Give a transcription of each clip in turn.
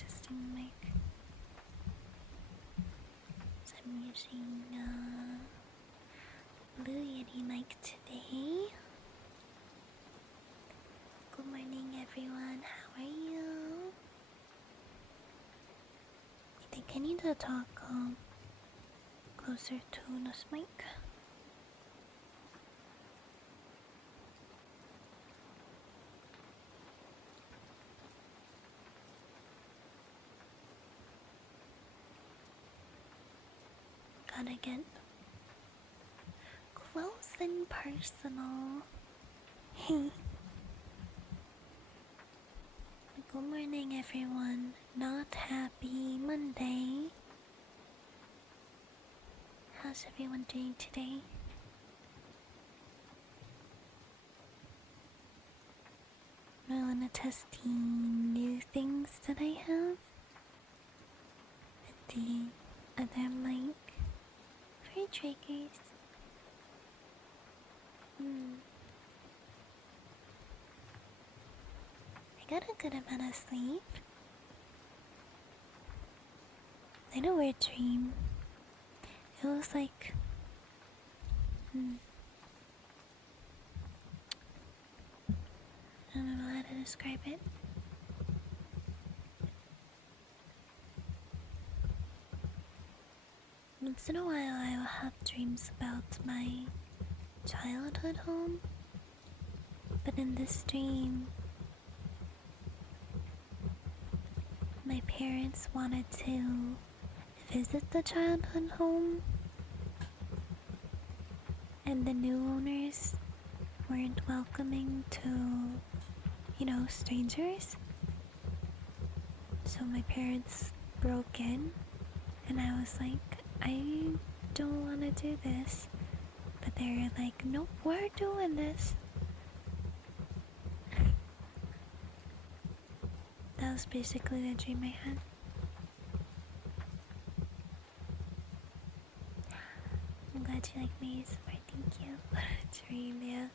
adjusting the mic. So I'm using Blue Yeti mic today. Good morning, everyone. How are you? I think I need to talk closer to this mic. Gotta get close and personal. Hey. Good morning, everyone. Not happy Monday. How's everyone doing today? I wanna test the new things that I have with the other mic for triggers. I got a good amount of sleep. I had a weird dream. It was like I don't know how to describe it. Once in a while I will have dreams about my childhood home. But in this dream, my parents wanted to visit the childhood home, and the new owners weren't welcoming to, strangers. So my parents broke in, and I was like, I don't want to do this. But they were like, nope, we're doing this. That was basically the dream I had. I'm glad you like me so much. Thank you. What a dream, yeah.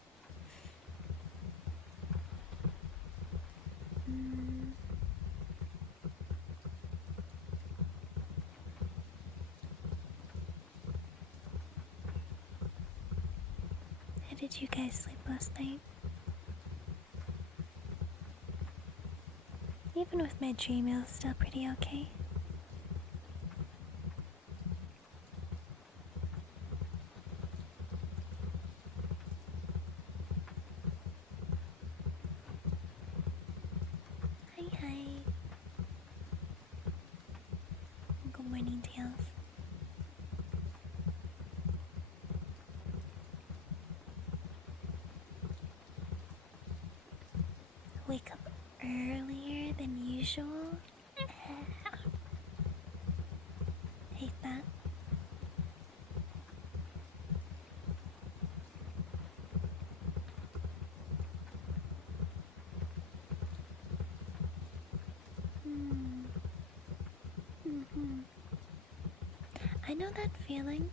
How did you guys sleep last night? Even with my dream, it was still pretty okay. Hi. Good morning, Tails. Wake up earlier than usual? Hate that. I know that feeling.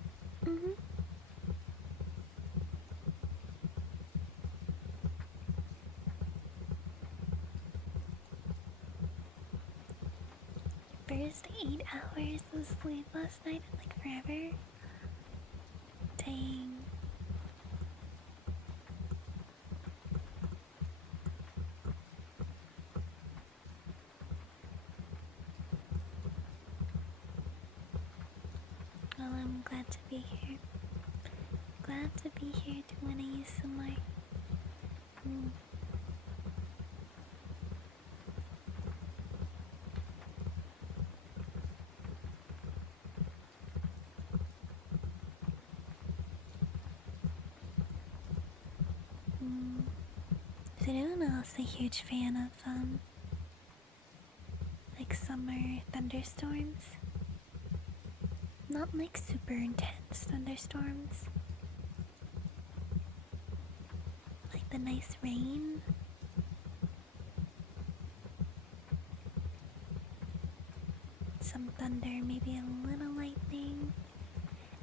First 8 hours of sleep last night, like forever. Dang. Well, I'm glad to be here. Glad to be here doing ASMR. Is anyone else a huge fan of, like summer thunderstorms? Not like super intense thunderstorms. Like the nice rain. Some thunder, maybe a little lightning.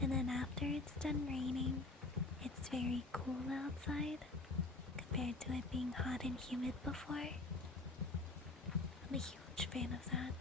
And then after it's done raining, it's very cool outside compared to it being hot and humid before. I'm a huge fan of that.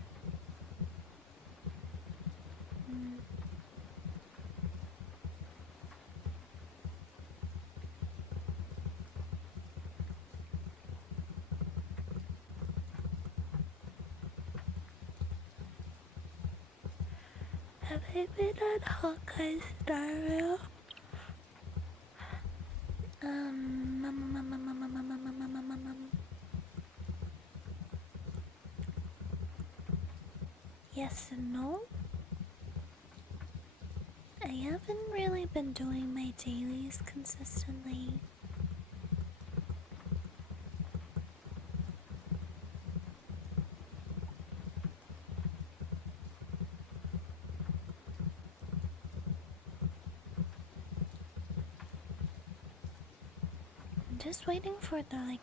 Have I been on Hawkeye Star? Um, um, um, um, um, um, um, um, um, um, um, um. Yes and no. I haven't really been doing my dailies consistently. I'm just waiting for the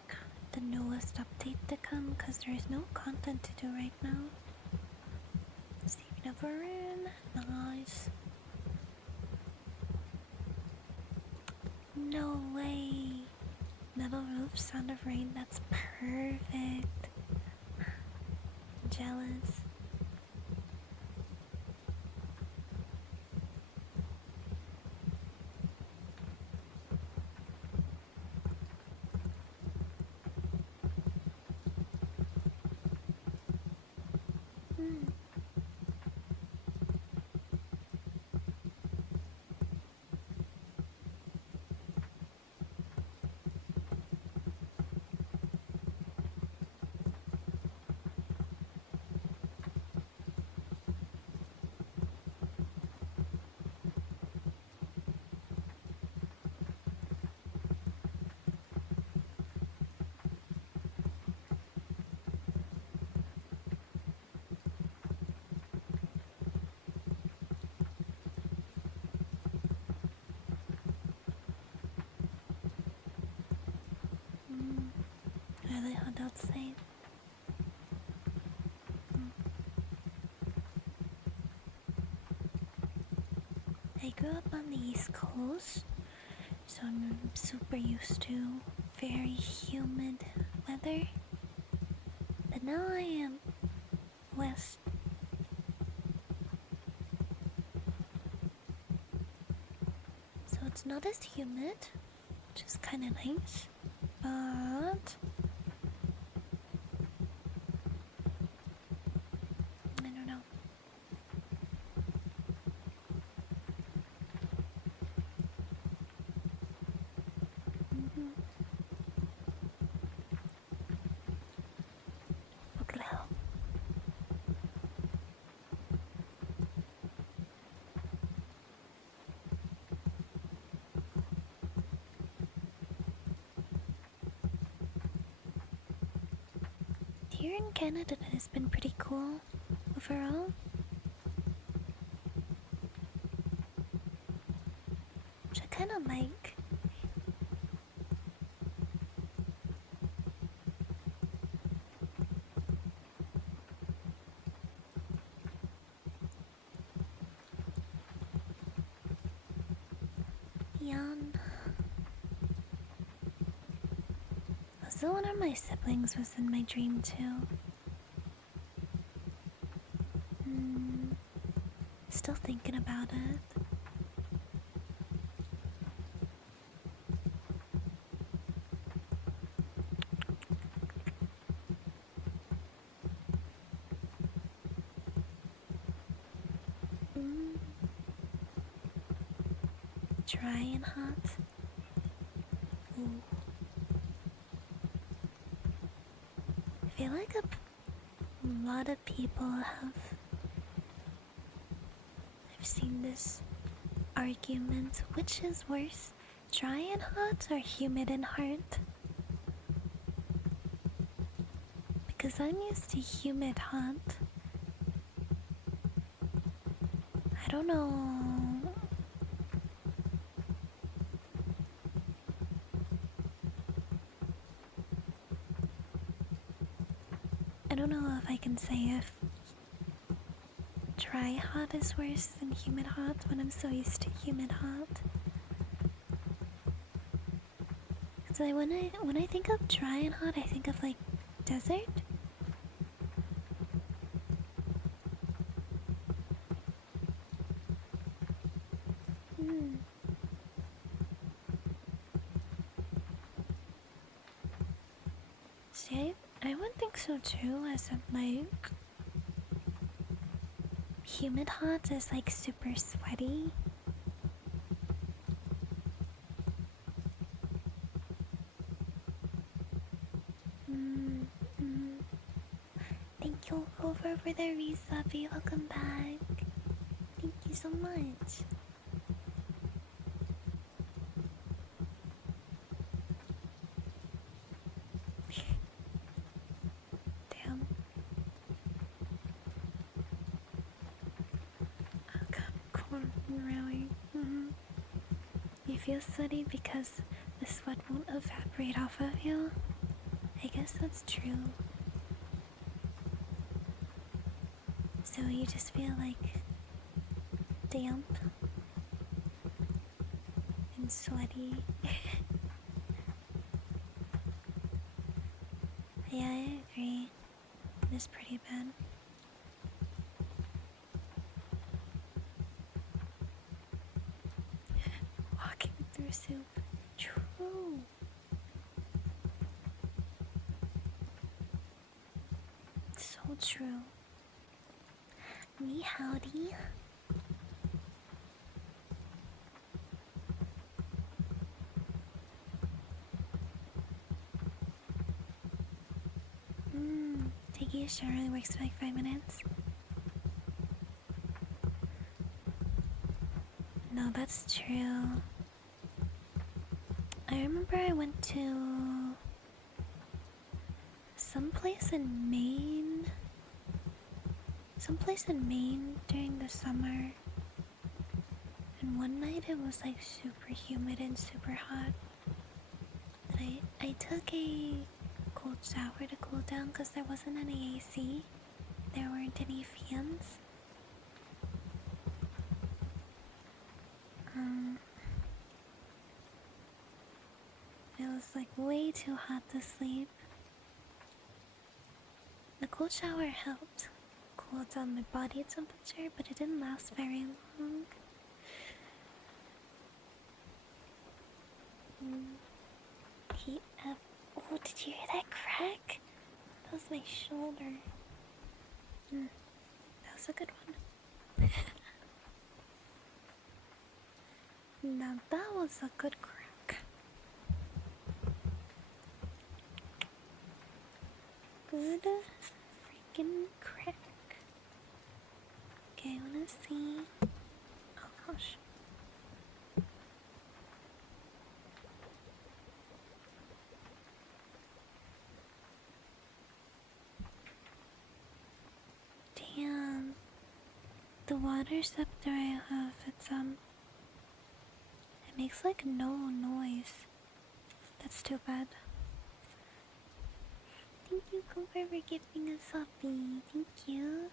newest update to come because there's no content to do right now. Steven of Orin, nice. No way. Metal Roof, Sound of Rain, that's perfect. Jealous. Hmm. Mm. I like how outside. Mm. I grew up on the East Coast, so I'm super used to very humid weather. But now I am west, so it's not as humid, which is kind of nice. But I don't know. Mm-hmm. What the hell? Here in Canada, it has been pretty cool overall. Which I kind of like. Yawn. Also, one of my siblings was in my dream too. Hmm. Still thinking about it. Mm. Dry and hot. Ooh. I feel like a lot of people have. I've seen this argument. Which is worse, dry and hot or humid and hot? Because I'm used to humid hot. I don't know. I don't know if I can say if dry hot is worse than humid hot when I'm so used to humid hot. So when I think of dry and hot, I think of like desert. Hmm. See, I would think so too, as in like Humid hot is like super sweaty. Mm, mm. Thank you, Clover, for the resubby. Welcome back. Thank you so much. Damn. Oh god, corn, really? You feel sweaty because the sweat won't evaporate off of you? I guess that's true. So you just feel like damp and sweaty. Yeah, I agree. It's pretty bad. Walking through soup. True. So true. Me howdy. Taking a shower only works for like 5 minutes. No, that's true. I remember I went to someplace in Maine. Someplace in Maine during the summer. And one night it was like super humid and super hot. And I took a cold shower to cool down because there wasn't any AC. There weren't any fans. It was like way too hot to sleep. The cold shower helped cool down my body temperature, but it didn't last very long. Oh, did you hear that crack? That was my shoulder. That was a good one. Now that was a good crack. Good freaking crack. Okay, I wanna see. Oh gosh. Damn. The water scepter I have, it makes like no noise. That's too bad. Thank you, Cooper, for giving us a puppy. Thank you.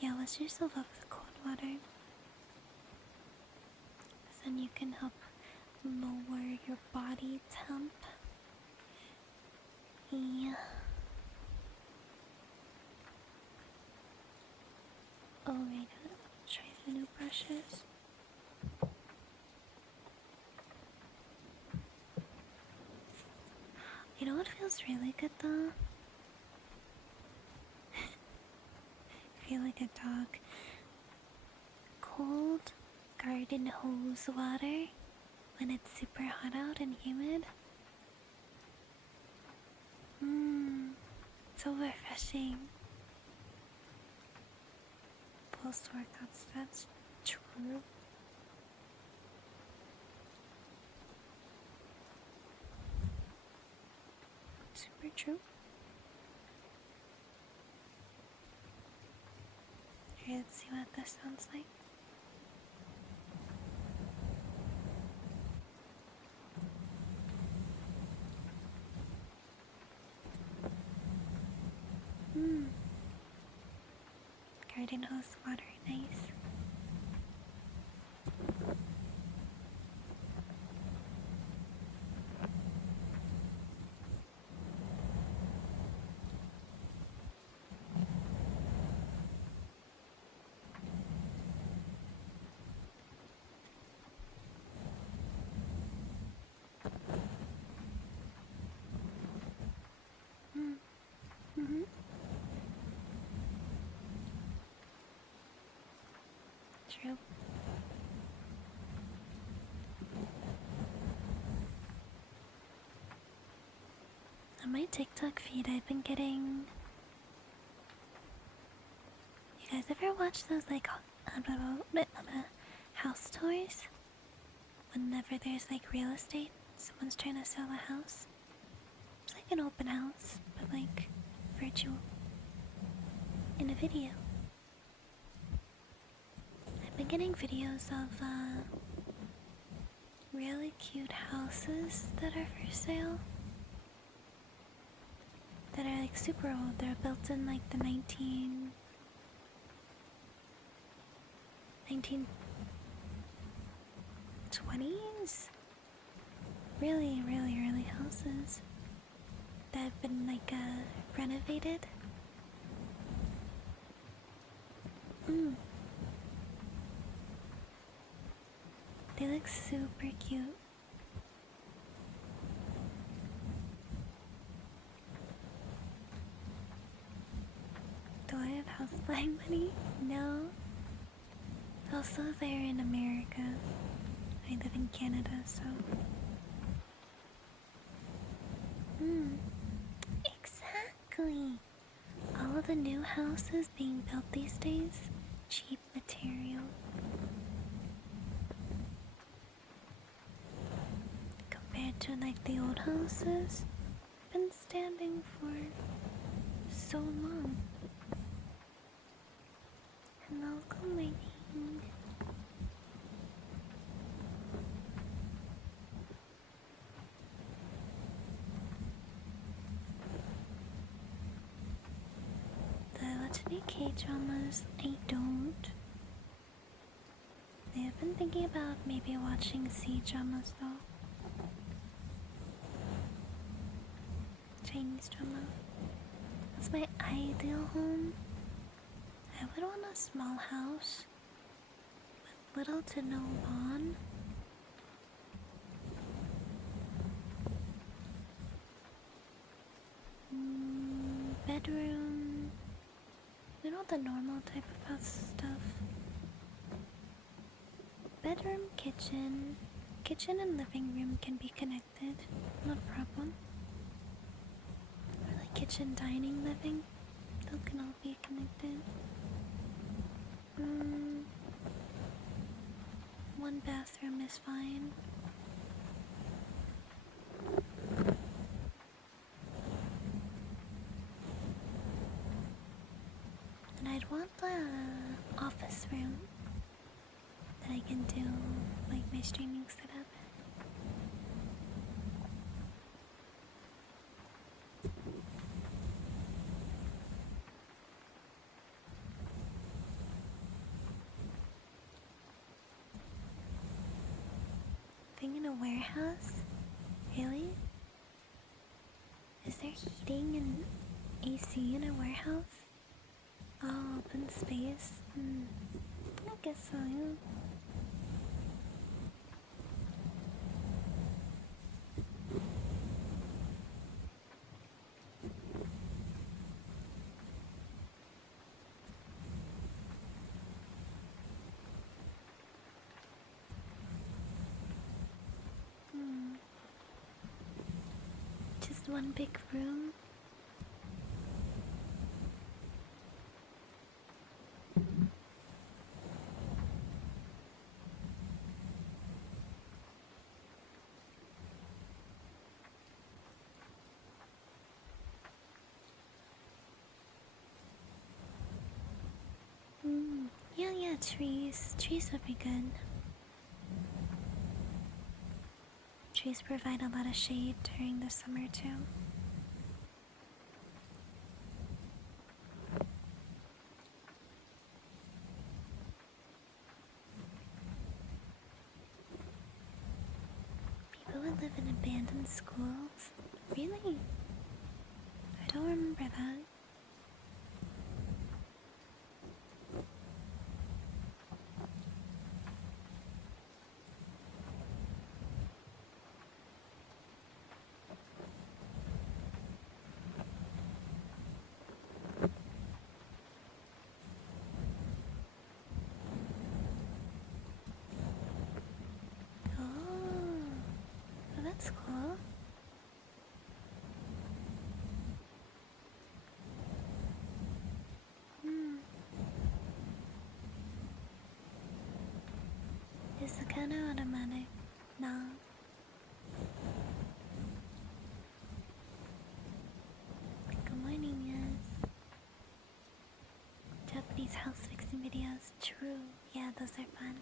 Yeah, wash yourself up with cold water. Then you can help lower your body temp. Yeah. Oh, wait, I'll try the new brushes. You know what feels really good though? I feel like a dog. Cold garden hose water when it's super hot out and humid. So refreshing. Post-workouts, that's true. Super true. Here, let's see what this sounds like. Garden hose water, nice. true. On my TikTok feed, I've been getting. You guys ever watch those like house tours? Whenever there's like real estate, someone's trying to sell a house. It's like an open house, but like virtual. In a video. I've been getting videos of really cute houses that are for sale. That are like super old. They're built in like the 1920s. Really, really early houses that have been like renovated. They look super cute. Do I have house buying money? No. Also, they're in America. I live in Canada, so. Exactly. All of the new houses being built these days, cheap material. Compared to like the old houses, been standing for so long. Hello, good morning. Do I watch any K-dramas? I don't. I have been thinking about maybe watching C-dramas though. Chinese drama. That's my ideal home. I would want a small house with little to no lawn. Bedroom. You know, the normal type of house stuff. Bedroom, kitchen. Kitchen and living room can be connected. Not a problem. Or like kitchen, dining, living. Those can all be connected. One bathroom is fine. And I'd want the office room that I can do like my streaming setup. Thing in a warehouse? Really? Is there heating and AC in a warehouse? Oh, open space? I guess so, yeah. Just one big room? Yeah, trees. Trees would be good. Trees provide a lot of shade during the summer too. People would live in abandoned schools? Really? I don't remember that. that's cool. Hmm. Is the kind of automatic? No. Good morning, yes. Japanese house fixing videos. True. Yeah, those are fun.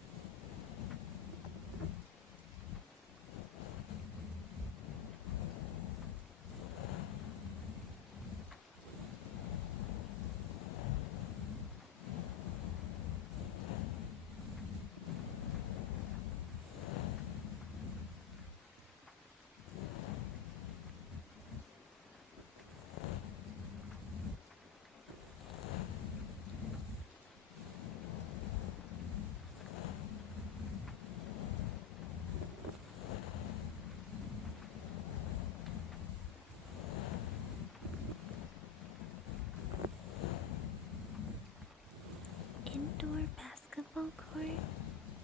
Indoor basketball court?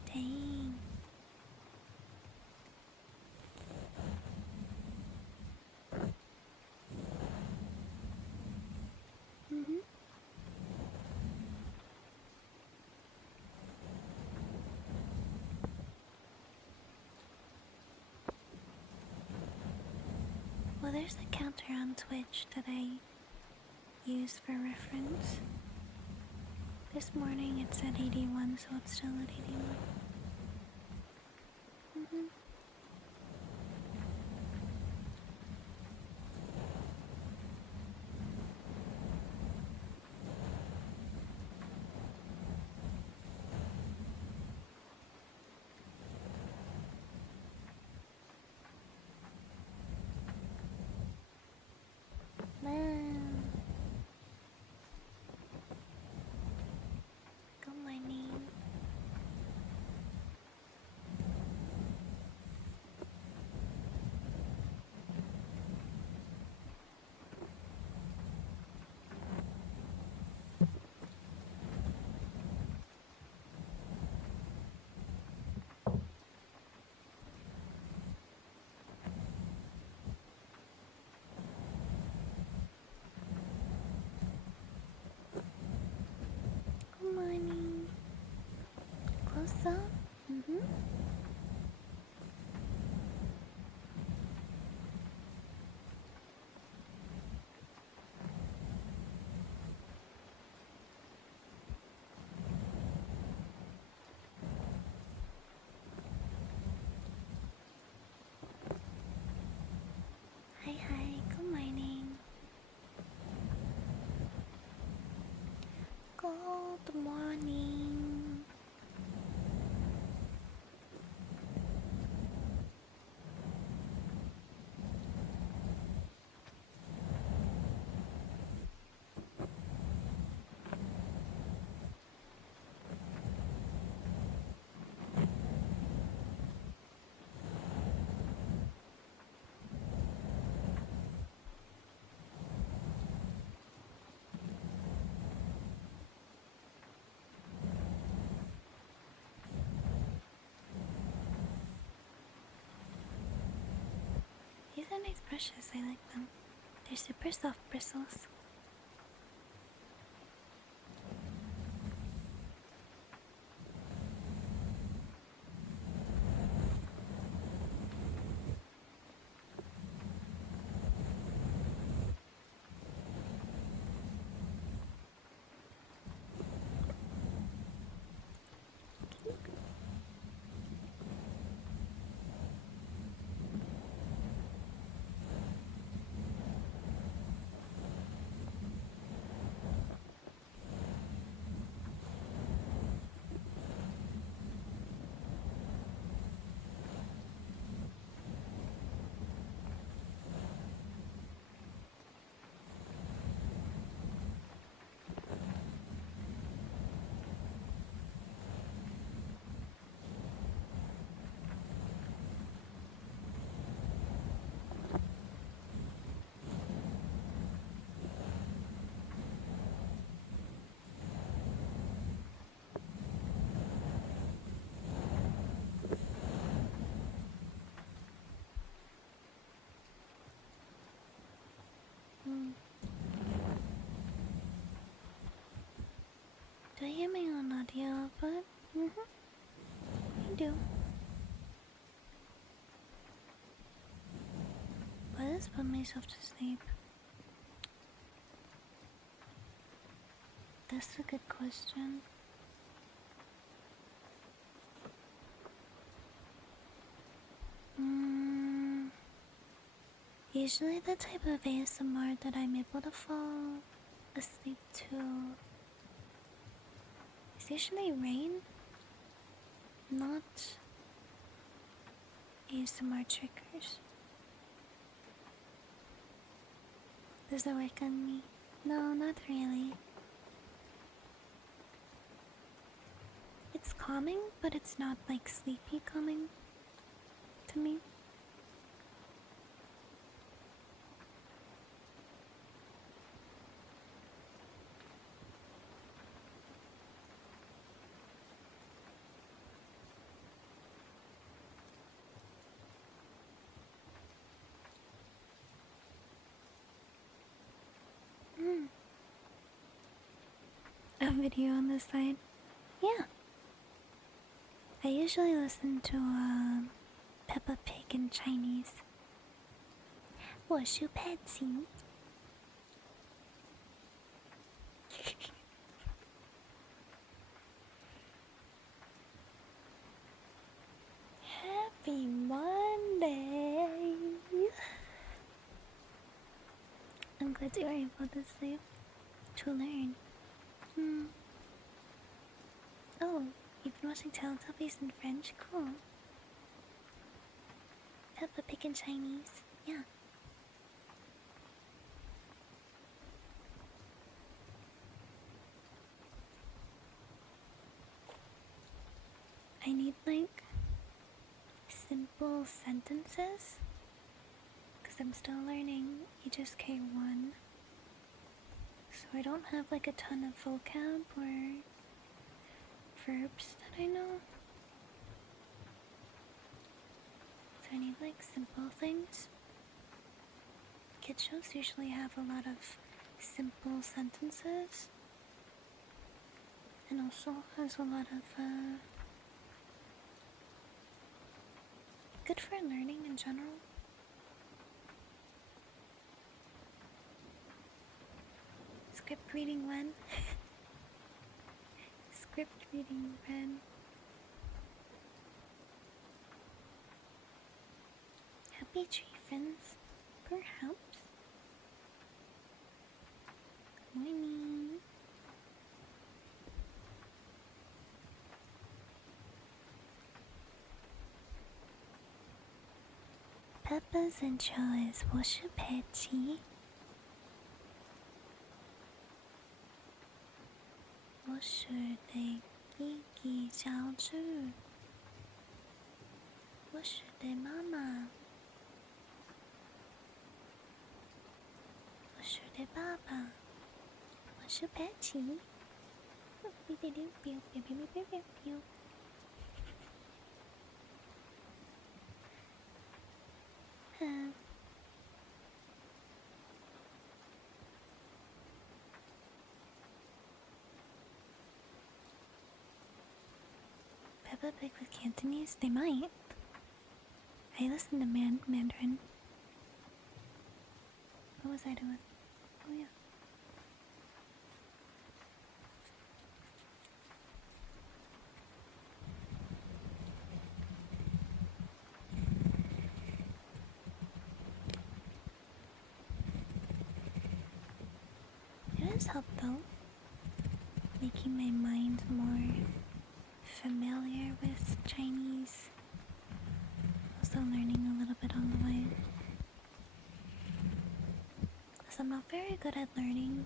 Dang. Mm-hmm. Well, there's a counter on Twitch that I use for reference. This morning it's at 81, so it's still at 81. Mm-hmm. Man. Good morning. Good morning. Close up? Mm-hmm. Hi, hi. Good morning. Good morning. These are nice brushes. I like them. They're super soft bristles. just put myself to sleep? That's a good question. Usually the type of ASMR that I'm able to fall asleep to is usually rain, not ASMR triggers. Does that work on me? No, not really. It's calming, but it's not like sleepy calming to me. A video on the side? Yeah. I usually listen to Peppa Pig in Chinese. 我是 Patsy. Happy Monday! I'm glad you were able to sleep to learn. Oh, you've been watching Teletubbies in French? Cool. Peppa Pig in Chinese? Yeah. I need like simple sentences because I'm still learning HSK 1. So I don't have like a ton of vocab or verbs that I know. So I need like simple things. Kid shows usually have a lot of simple sentences and also has a lot of good for learning in general. Script reading when? Script reading when? Happy tree friends, perhaps. Good morning. Peppa's intro is 我是 Patsy. 我是的弟弟小智，我是的妈妈，我是的爸爸，我是 Patsy。Peppa Pig with Cantonese? They might. I listen to Mandarin. What was I doing? Oh yeah. It has helped though, making my mind more familiar with Chinese. Also learning a little bit on the way. Because I'm not very good at learning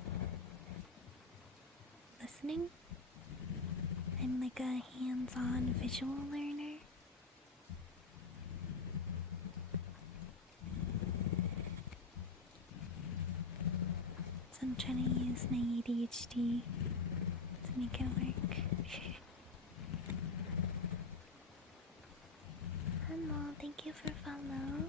listening. I'm like a hands-on visual learner. So I'm trying to use my ADHD to make it work. Hello, thank you for follow.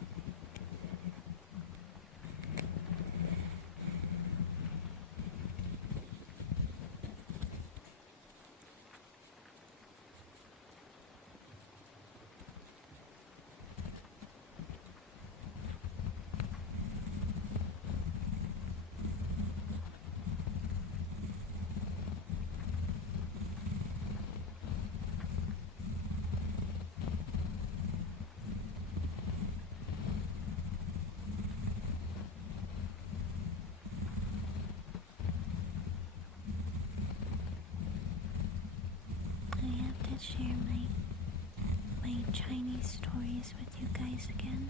share my Chinese stories with you guys again.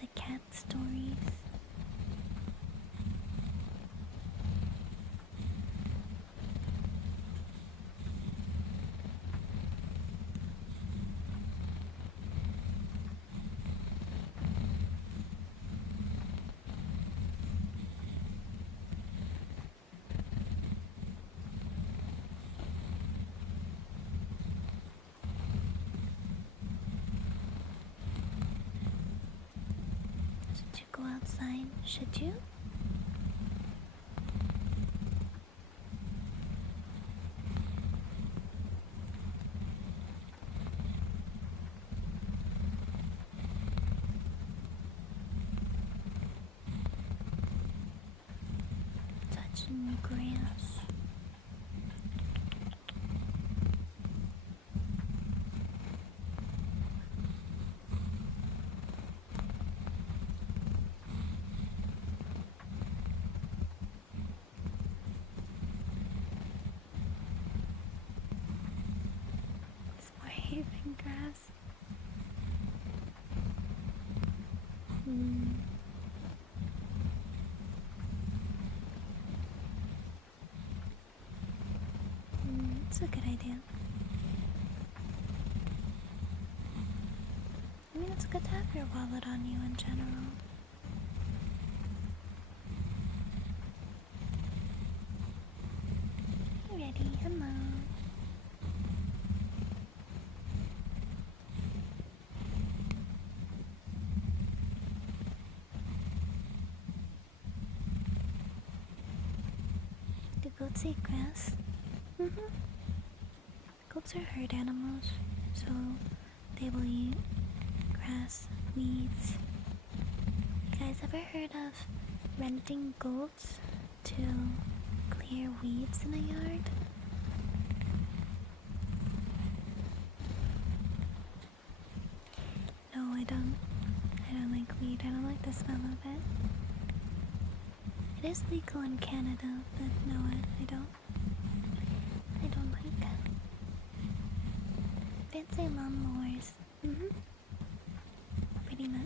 The cat stories. Should you go outside? Should you? Touching the grass. It's more haven grass. It's a good idea. I mean, it's good to have your wallet on you in general. Hey, ready? Hello. Do goats eat grass? Goats are herd animals, so they will eat grass, weeds. You guys ever heard of renting goats to clear weeds in a yard? No, I don't. I don't like weed. I don't like the smell of it. It is legal in Canada, but no, I don't. I don't like fancy lawnmowers. Pretty much.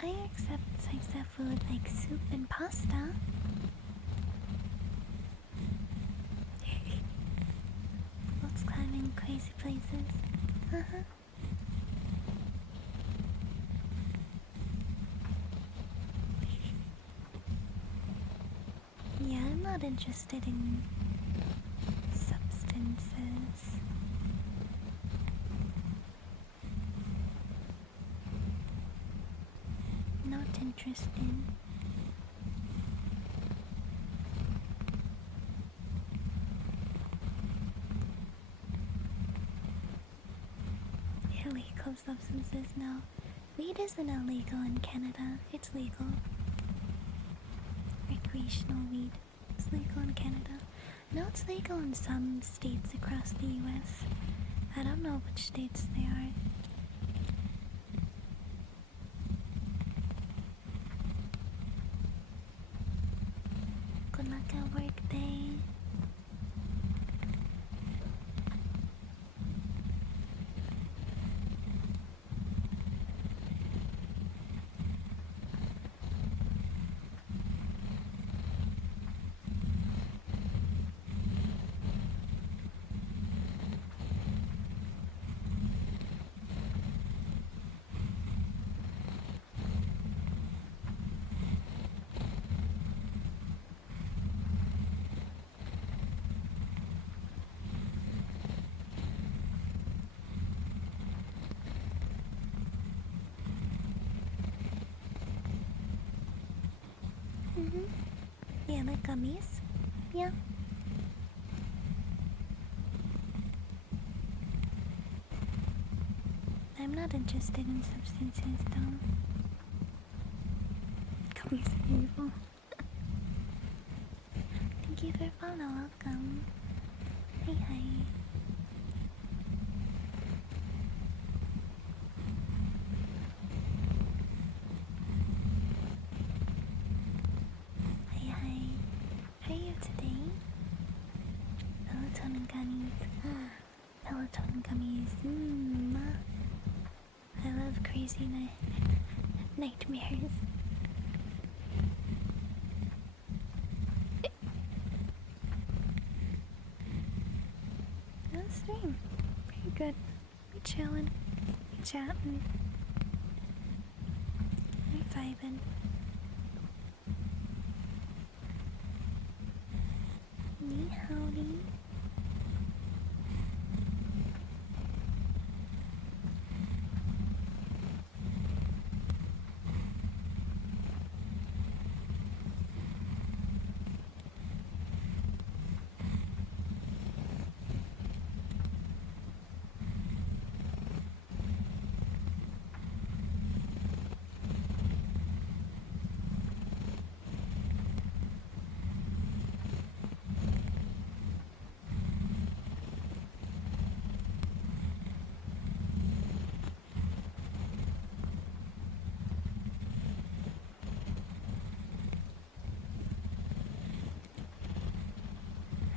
I accept types of food like soup and pasta. Let's climb in crazy places. Yeah, I'm not interested in substances. Not interested. Illegal substances, no. Weed isn't illegal in Canada. It's legal. Recreational weed. It's legal in Canada. No, it's legal in some states across the US. I don't know which states they are. Good luck at work day. Yeah, like gummies. Yeah. I'm not interested in substances, though. Gummies are evil. Thank you for follow, welcome. Hey, hi. Hi, hi. How are you today? Melatonin gummies. Melatonin gummies. I love crazy nightmares. No stream. Pretty good. We chillin'. We chatting. We vibing. Ni howdy.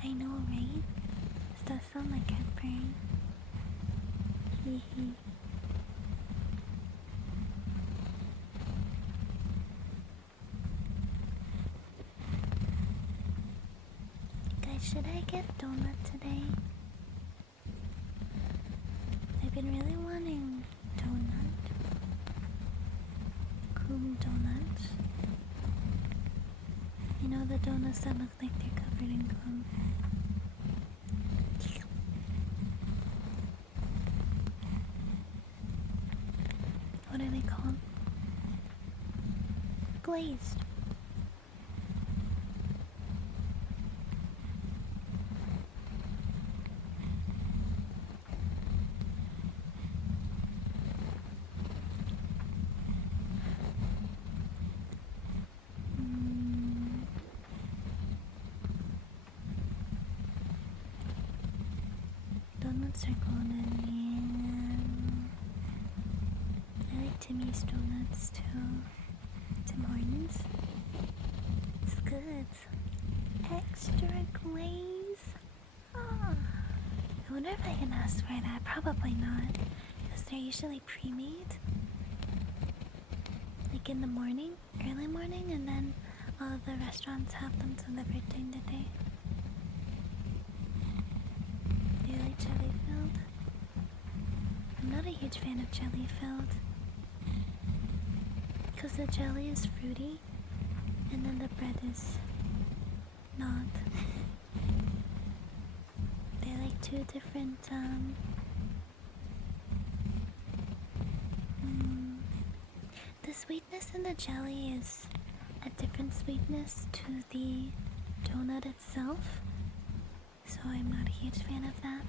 I know, right? This does sound like cat purring. Hee hee. Guys, should I get donut today? I've been really wanting donut. Cool donuts. You know the donuts that look like they're covered in gum. What are they called? Glazed. Donuts are golden, yeah. I like Timmy's donuts too. Tim Hortons. It's good. Extra glaze. Oh. I wonder if I can ask for that. Probably not. Because they're usually pre-made. Like in the morning, early morning, and then all of the restaurants have them delivered during the day. Do you like jelly filled? I'm not a huge fan of jelly filled. Because the jelly is fruity, and then the bread is not. They're like two different, the sweetness in the jelly is a different sweetness to the donut itself. So I'm not a huge fan of that.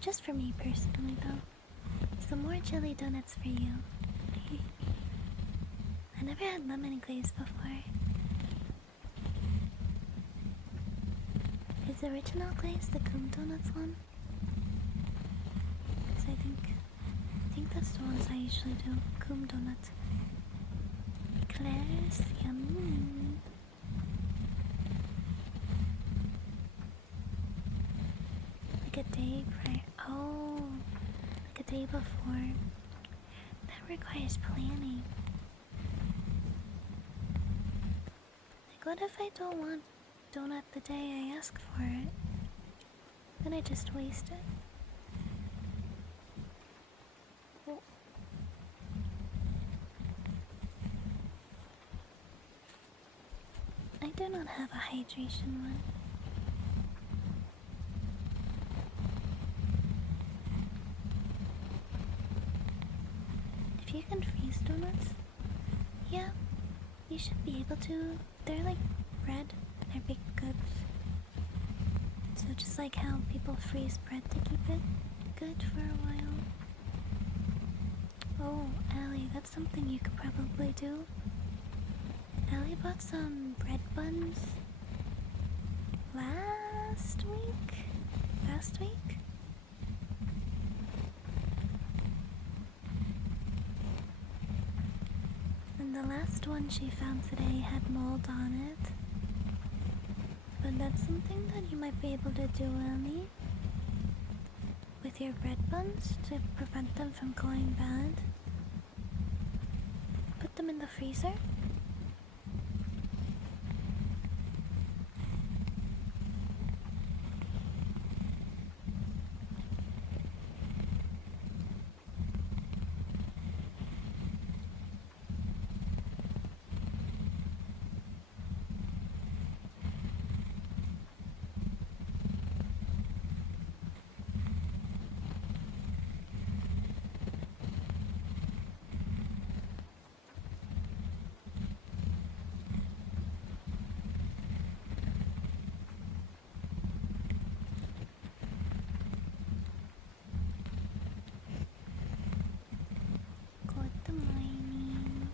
Just for me personally though. So more jelly donuts for you. I never had lemon glaze before. Is the original glaze the Coom Donuts one? Because I think that's the ones I usually do. Coom Donuts. Eclairs, yum. Like a day prior. Oh, like a day before. That requires planning. Like, what if I don't want donut the day I ask for it? Then I just waste it. Oh. I do not have a hydration one. If you can freeze donuts, yeah, you should be able to. They're like bread, they're baked goods. So just like how people freeze bread to keep it good for a while. Oh, Allie, that's something you could probably do. Allie bought some bread buns last week? Last week? And the last one she found today had mold on it. But that's something that you might be able to do, Ellie. With your bread buns to prevent them from going bad. Put them in the freezer. Collect the lining.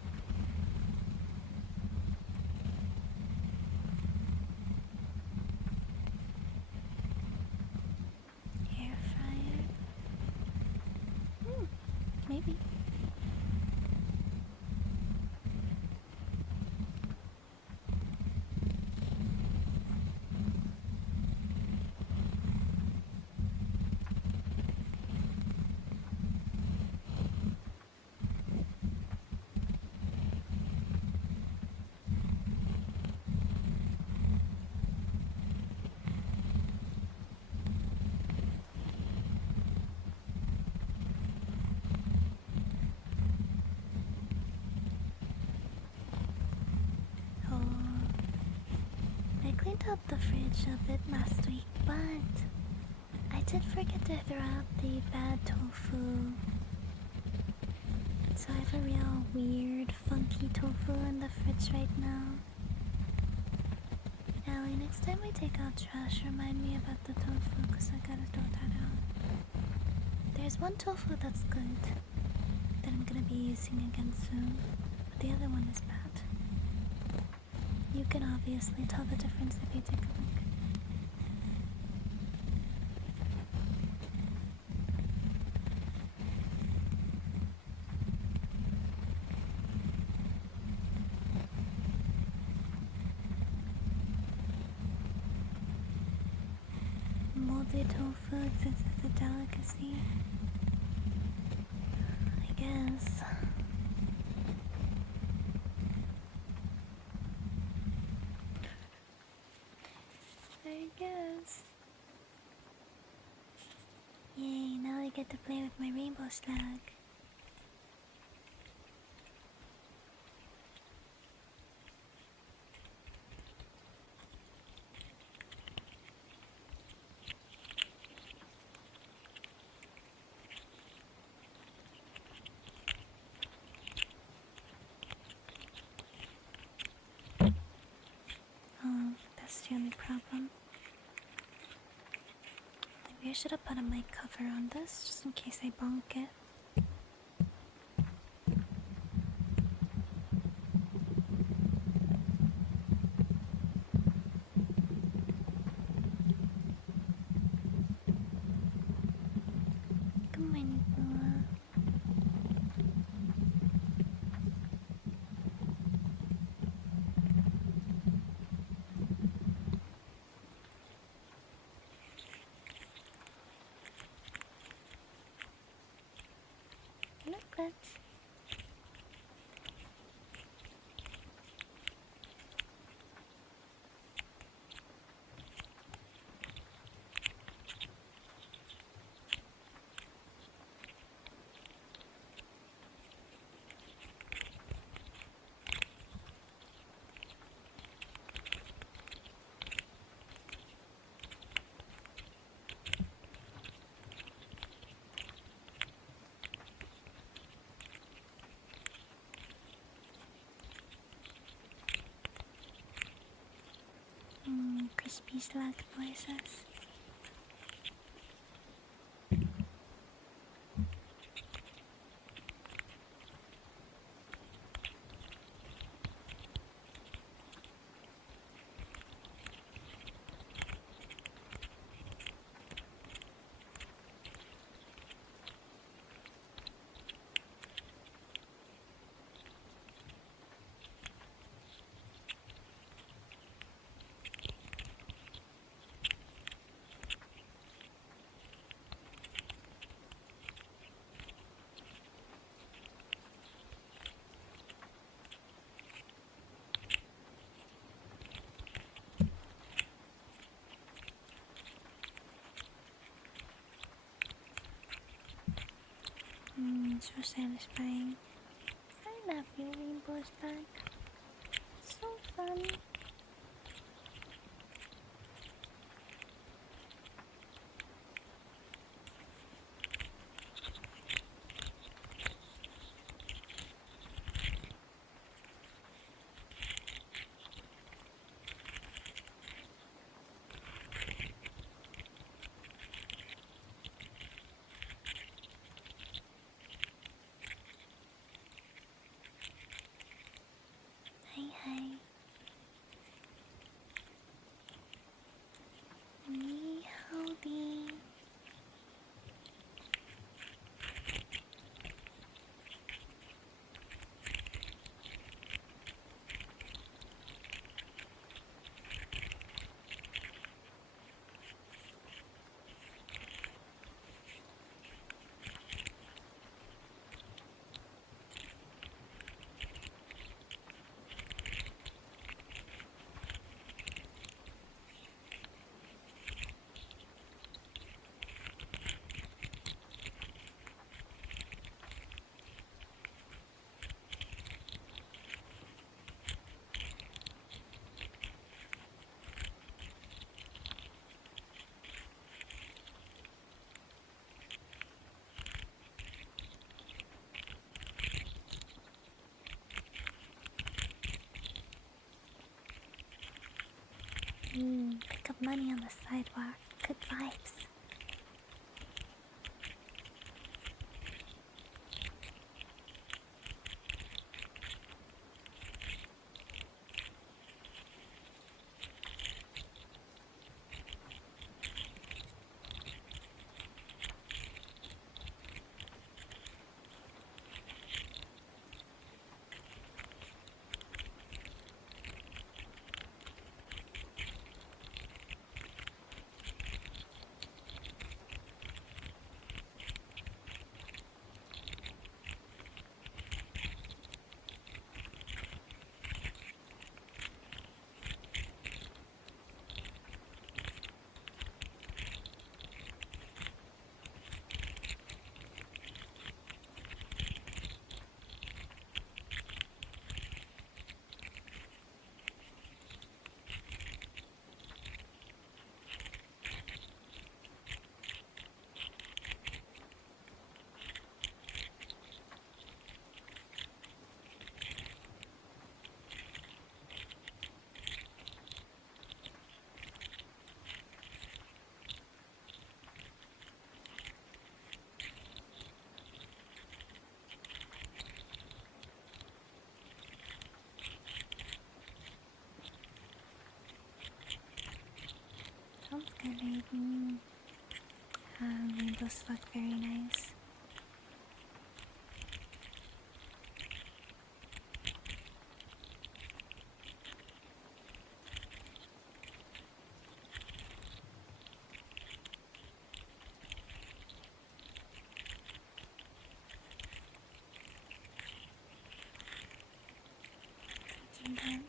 Air fryer. Maybe. Oh, I cleaned up the fridge a bit last week, but I did forget to throw out the bad tofu. So I have a real weird, funky tofu in the fridge right now. Allie, next time we take out trash, remind me about the tofu, because I gotta throw that out. There's one tofu that's good, that I'm gonna be using again soon, but the other one is bad. You can obviously tell the difference if you take a look. Moldy tofu since it's a delicacy. I guess. I guess. Yay, now I get to play with my rainbow slug. Oh, that's the only problem. Maybe I should have put a mic cover on this, just in case I bonk it. Good morning, Bella. Look, let's. Crispy slug noises. so satisfying. I love you, Rainbow Spark. So fun. Hi, hi. Me, howdy. Pick up money on the sidewalk. Good vibes. Sounds good, Aiden. Rainbows look very nice. Taking them.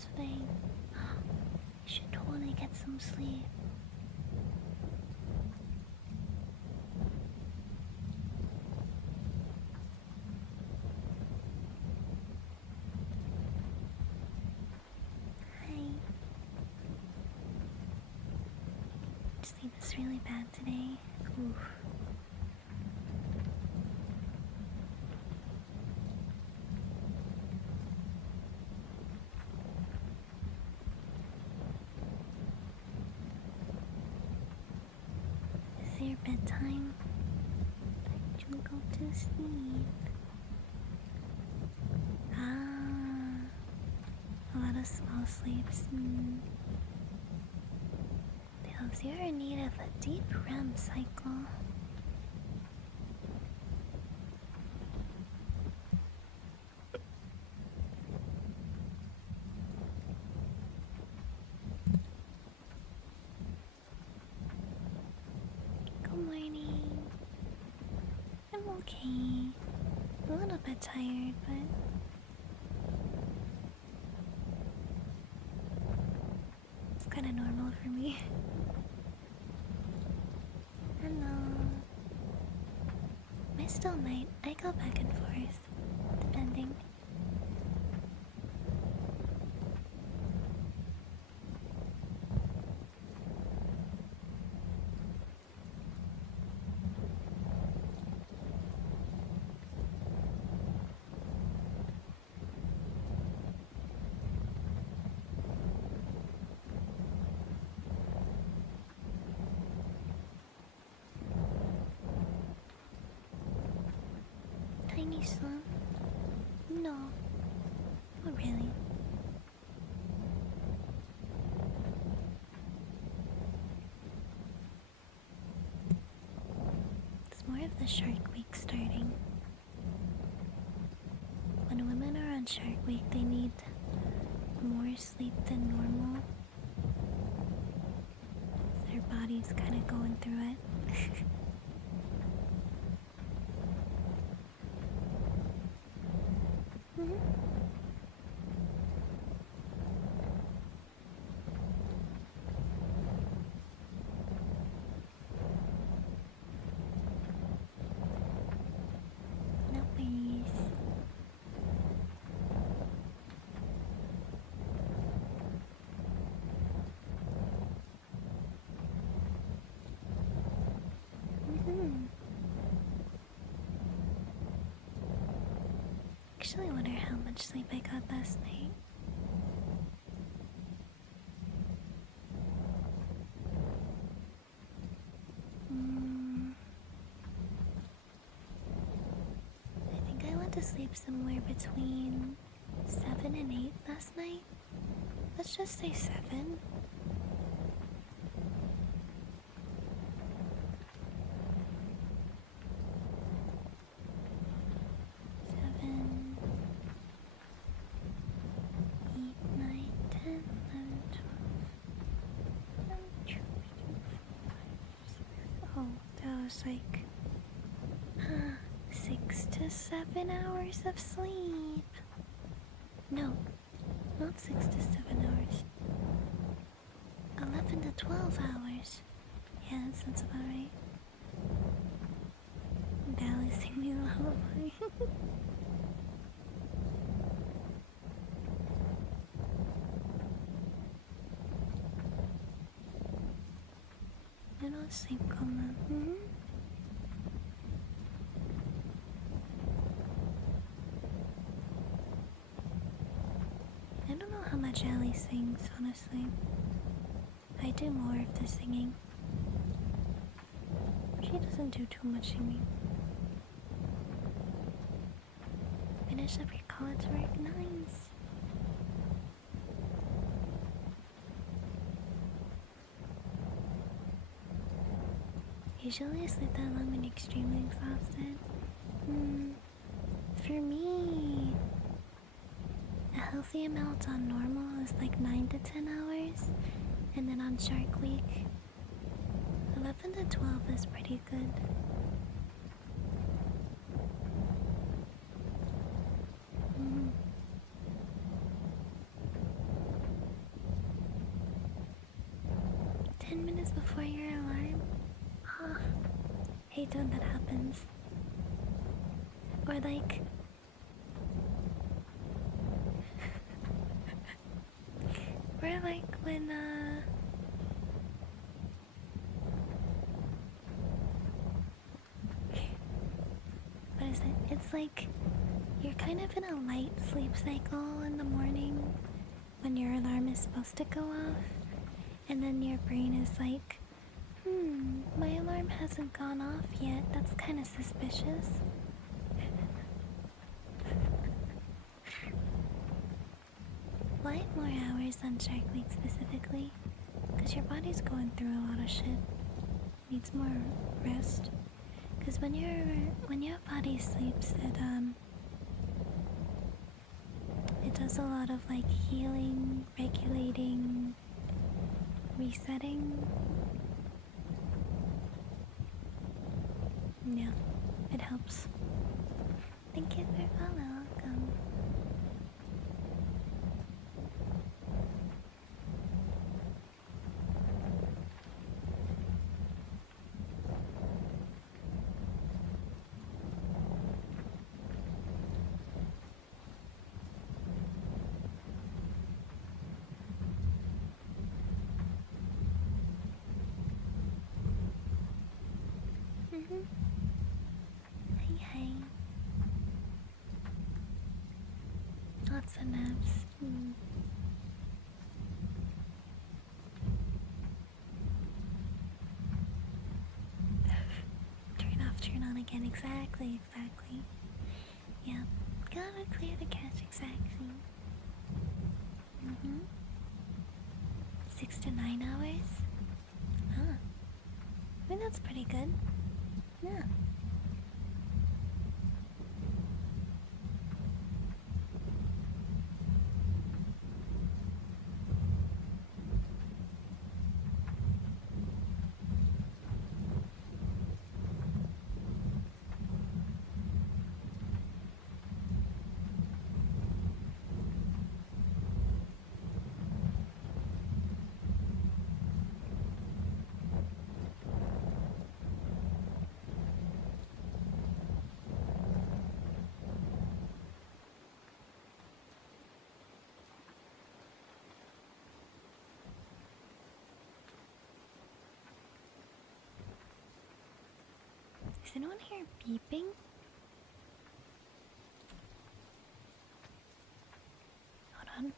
today. You should totally get some sleep. Hi. Sleep is really bad today. Oof. Is your bedtime? Time to go to sleep. Ah, a lot of small sleeps. Because you're in need of a deep REM cycle. Good morning. I'm okay. A little bit tired, but it's kind of normal for me. Hello. My still night, I go back and forth, depending. Tiny slump? No, not really. It's more of the Shark Week starting. When women are on Shark Week, they need more sleep than normal. Their body's kind of going through it. Mhm. No worries. Mhm. Actually, I wonder how much sleep I got last night. Mm, I think I went to sleep somewhere between 7 and 8 last night. Let's just say 7. Seven, 8, 9, 10, 11, 12. Oh, that was like 6 to 7 hours of sleep. No, not 6 to 7 hours. 11 to 12 hours. Yeah, that sounds about right. Valley sing me a lullaby. I don't sleep coma. I don't know how much Allie sings, honestly. I do more of the singing. She doesn't do too much singing. Finish up your college work, nice. Usually I sleep that long when extremely exhausted. For me, a healthy amount on normal is like 9 to 10 hours. And then on Shark Week, 11 to 12 is pretty good. is before your alarm? Huh. Hate when that happens. Or like... or like when, what is it? It's like you're kind of in a light sleep cycle in the morning when your alarm is supposed to go off, and then your brain is like, my alarm hasn't gone off yet. That's kind of suspicious. Why more hours on Shark Week specifically? Because your body's going through a lot of shit. Needs more rest. Because when your body sleeps, it does a lot of like healing, regulating, resetting. Yeah, it helps. Thank you for follow. Welcome. Hi, hi. Lots of naps. Turn off, turn on again. Exactly. Yeah. Gotta clear the cache. Exactly. 6 to 9 hours? Huh. I mean, that's pretty good. Yeah. Is anyone here beeping? Hold on.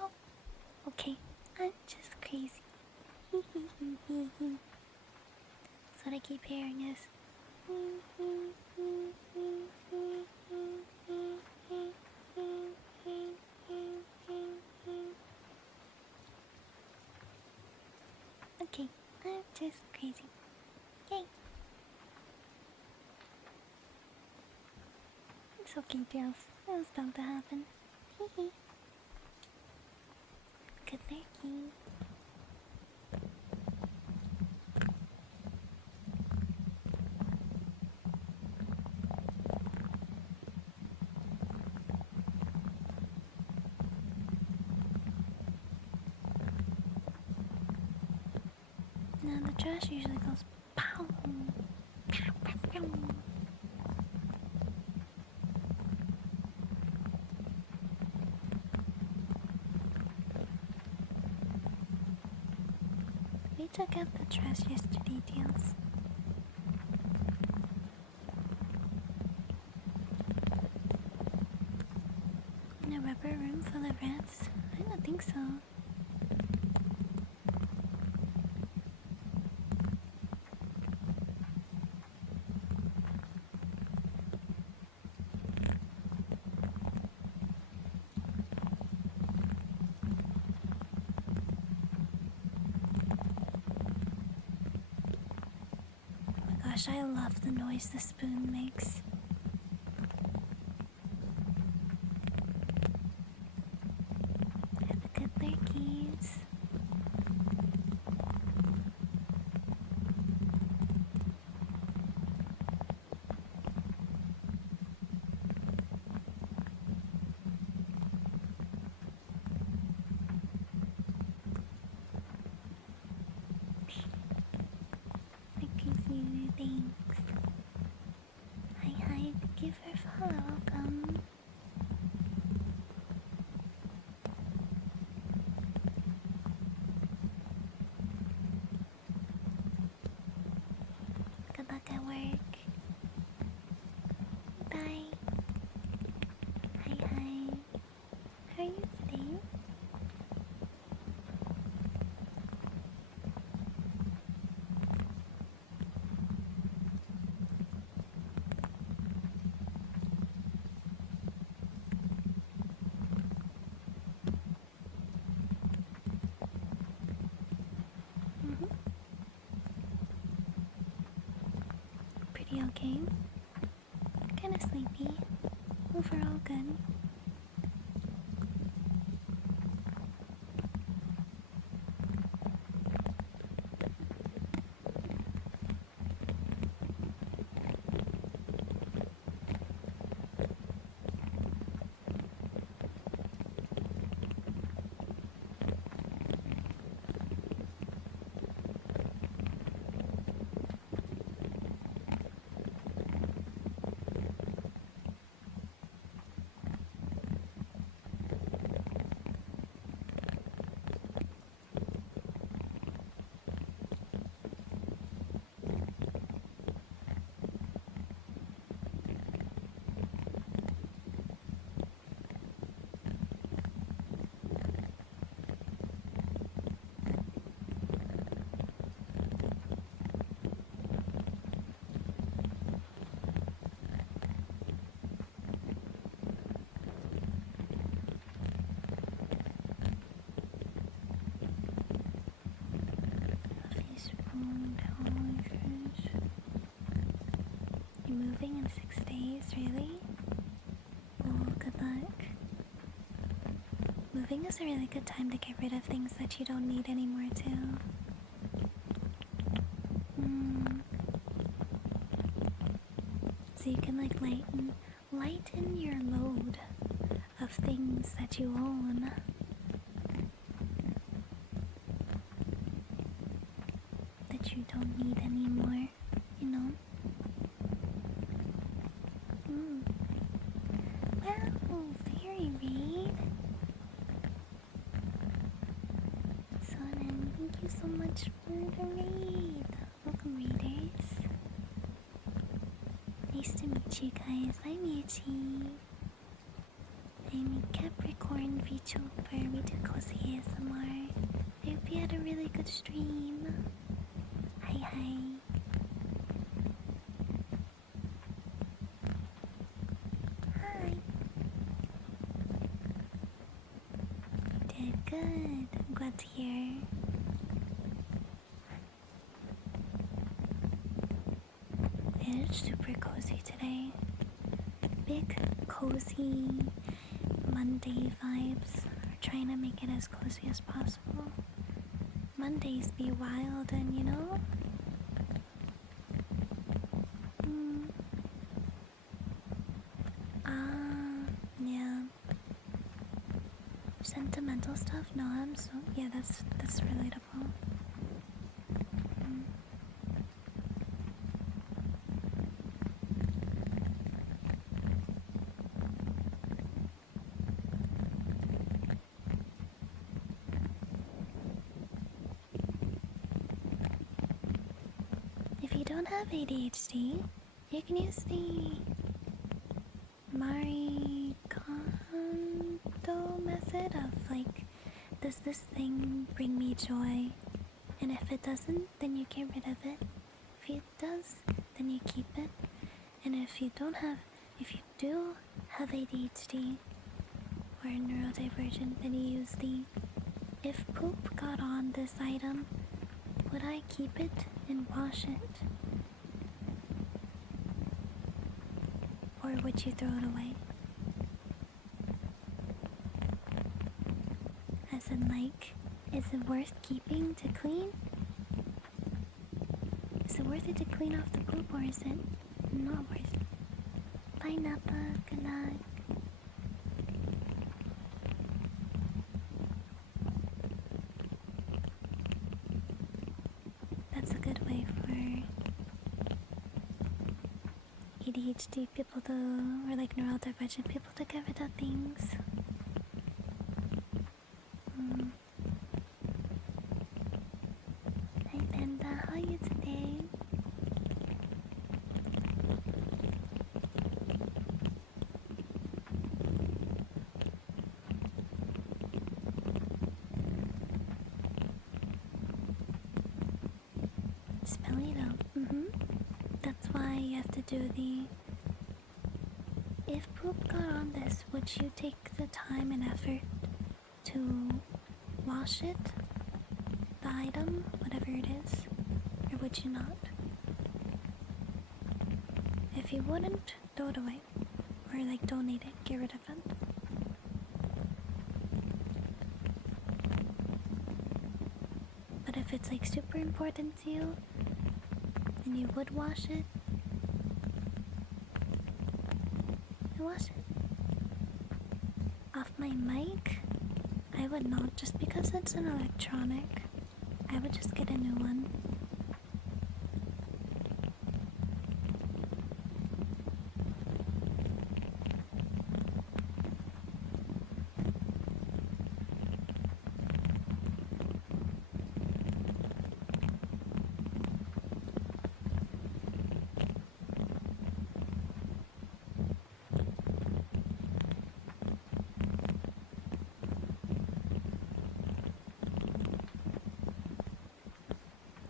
Oh, okay. I'm just crazy. That's what I keep hearing is. Okay, I'm just crazy. Yay. It's okay, Tails. It was bound to happen. Good lurking. Now the trash usually goes pow. Pow, pow, pow. We took out the trash yesterday, Tails. In a rubber room full of rats? I don't think so. Oh my gosh, I love the noise the spoon makes. Have a good lurkies. okay. Kinda sleepy. Overall good. You're moving in 6 days, really? Oh, good luck. Moving is a really good time to get rid of things that you don't need anymore, too. So you can like lighten your load of things that you own. That you don't need anymore, you know? Wow, very read. Sonnen, thank you so much for the raid. Welcome, readers. Nice to meet you guys. I'm Ichi. I'm a Capricorn VTuber. We do cozy ASMR. I hope you had a really good stream. Hi, hi. Hi. You did good. I'm glad to hear. It's super cozy today. Big, cozy Monday vibes. We're trying to make it as cozy as possible. Mondays be wild and, you know? Yeah. Sentimental stuff? No, I'm so... Yeah, that's relatable. If you don't have ADHD, you can use the Marie Kondo method of like, does this thing bring me joy? And if it doesn't, then you get rid of it. If it does, then you keep it. And if you do have ADHD or neurodivergent, then you use the, if poop got on this item, would I keep it and wash it? Or would you throw it away? As in like, is it worth keeping to clean? Is it worth it to clean off the poop or is it not worth it? Bye Nappa, good luck. That's a good way for ADHD people to, or like neurodivergent people to get rid of things. Hi Panda, how are you today? Spelling it out. That's why you have to do the, if poop got on this, would you take the time and effort to wash it? The item, whatever it is, or would you not? If you wouldn't, throw it away. Or like donate it, get rid of it. But if it's like super important to you, and you would wash it, you wash it. Off my mic, I would not, just because it's an electronic. I would just get a new one.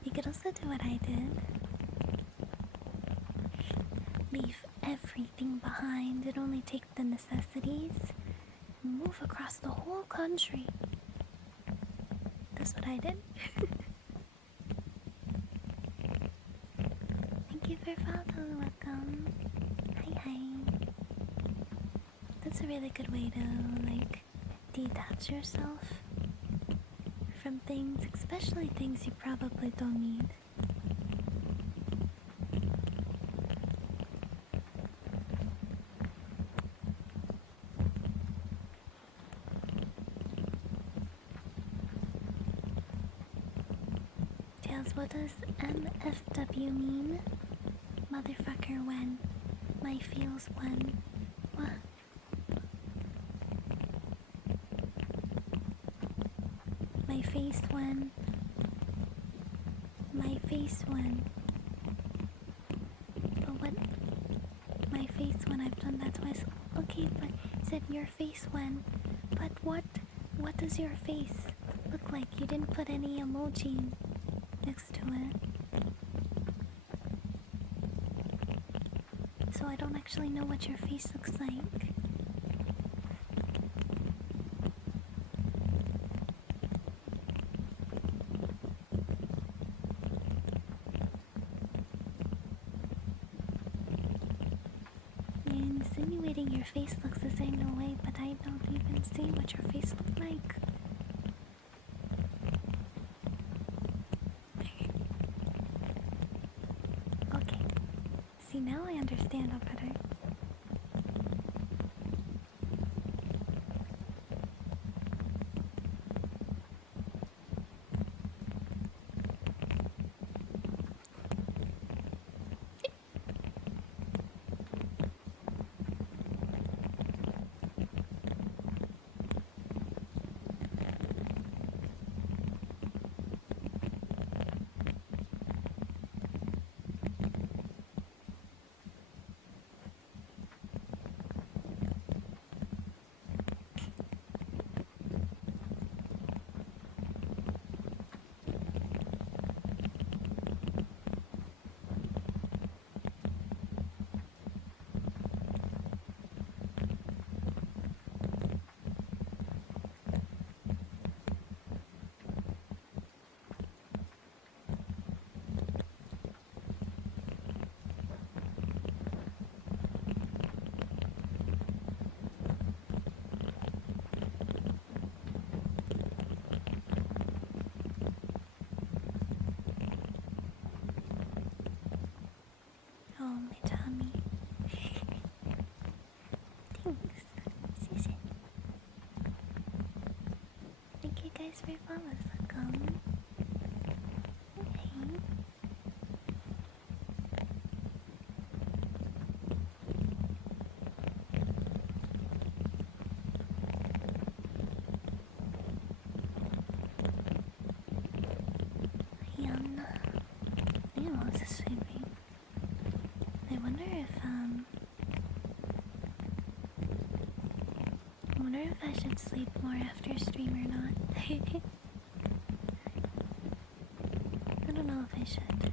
You could also do what I did. Leave everything behind and only take the necessities and move across the whole country. That's what I did. Thank you for following. Welcome. Hi. That's a really good way to, like, detach yourself from things, especially things you probably don't need. Tails, what does MFW mean? Motherfucker when? My feels when? What? My face when? My face when? But what? My face when I've done that to myself. Okay, but you said your face when? But what? What does your face look like? You didn't put any emoji next to it. So I don't actually know what your face looks like. Insinuating your face looks the same in a way, but I don't even see what your face looks like. Okay. See, now I understand a better. Oh, my tummy. Thanks. Susan. Thank you guys for following. Welcome. Okay. I think I'm also sleeping. I wonder if I should sleep more after stream or not. I don't know if I should.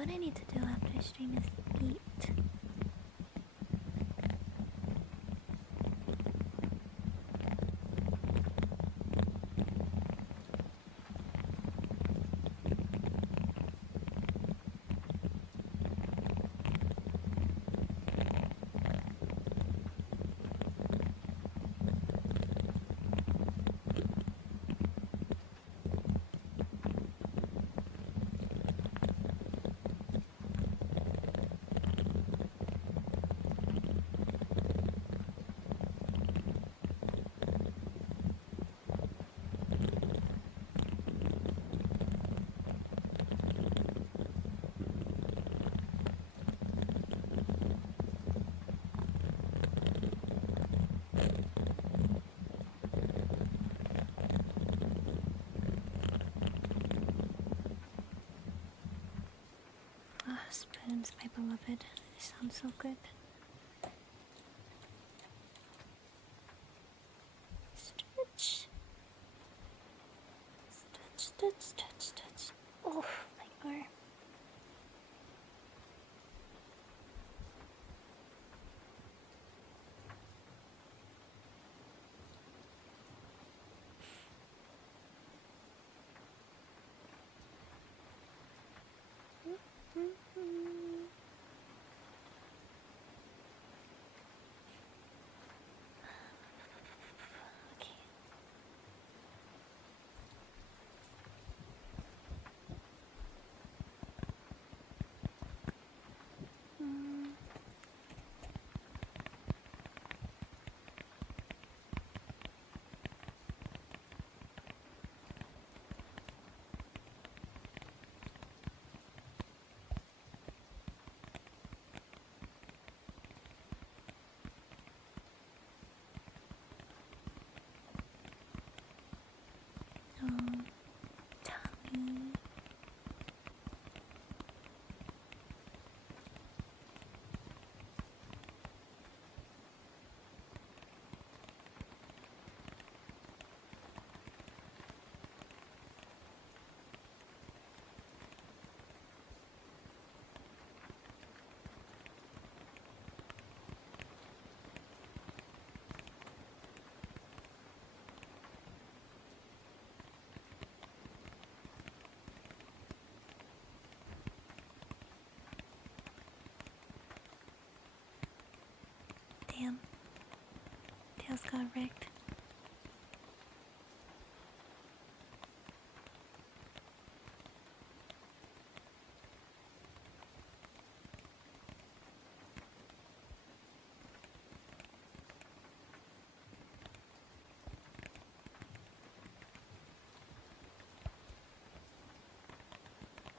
what I need to do after stream is eat. Ah, spoons, my beloved. They sound so good. Stretch. Stretch, stretch, stretch, stretch. Oh, my arm. Okay. Mm. Oh, tummy. Damn. Tails got wrecked.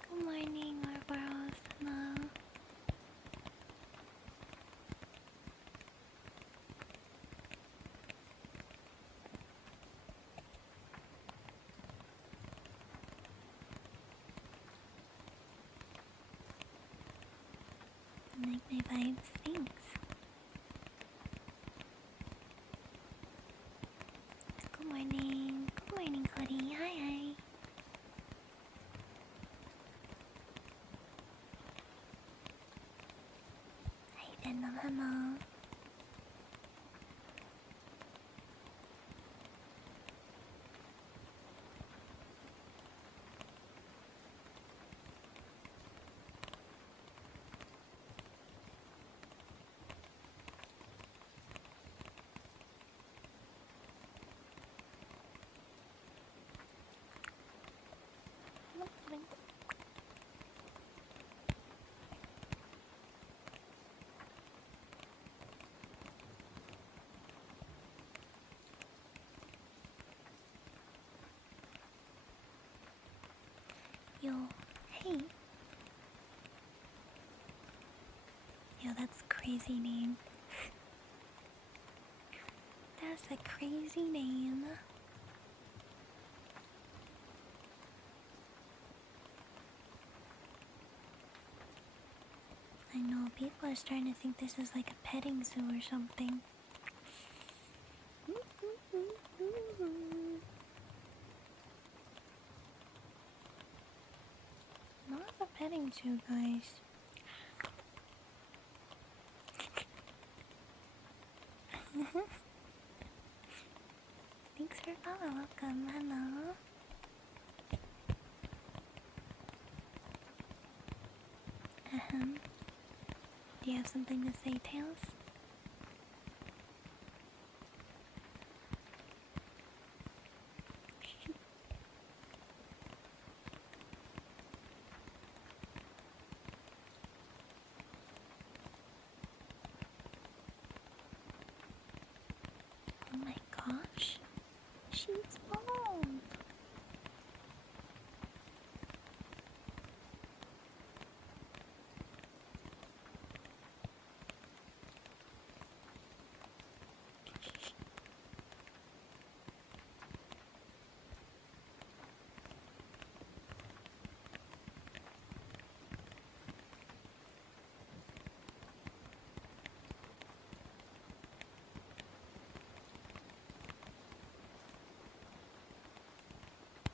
Good morning, Ouroboros. Hello. Like my vibes, thanks. Good morning. Good morning, Cody. Hi, hi. Hi, Venom. Hello. Yo, hey. Yo, that's a crazy name. That's a crazy name. I know, people are starting to think this is like a petting zoo or something. Not a petting too, guys. Thanks for follow. Welcome. Hello. Do you have something to say, Tails? Oh my gosh. She's bald.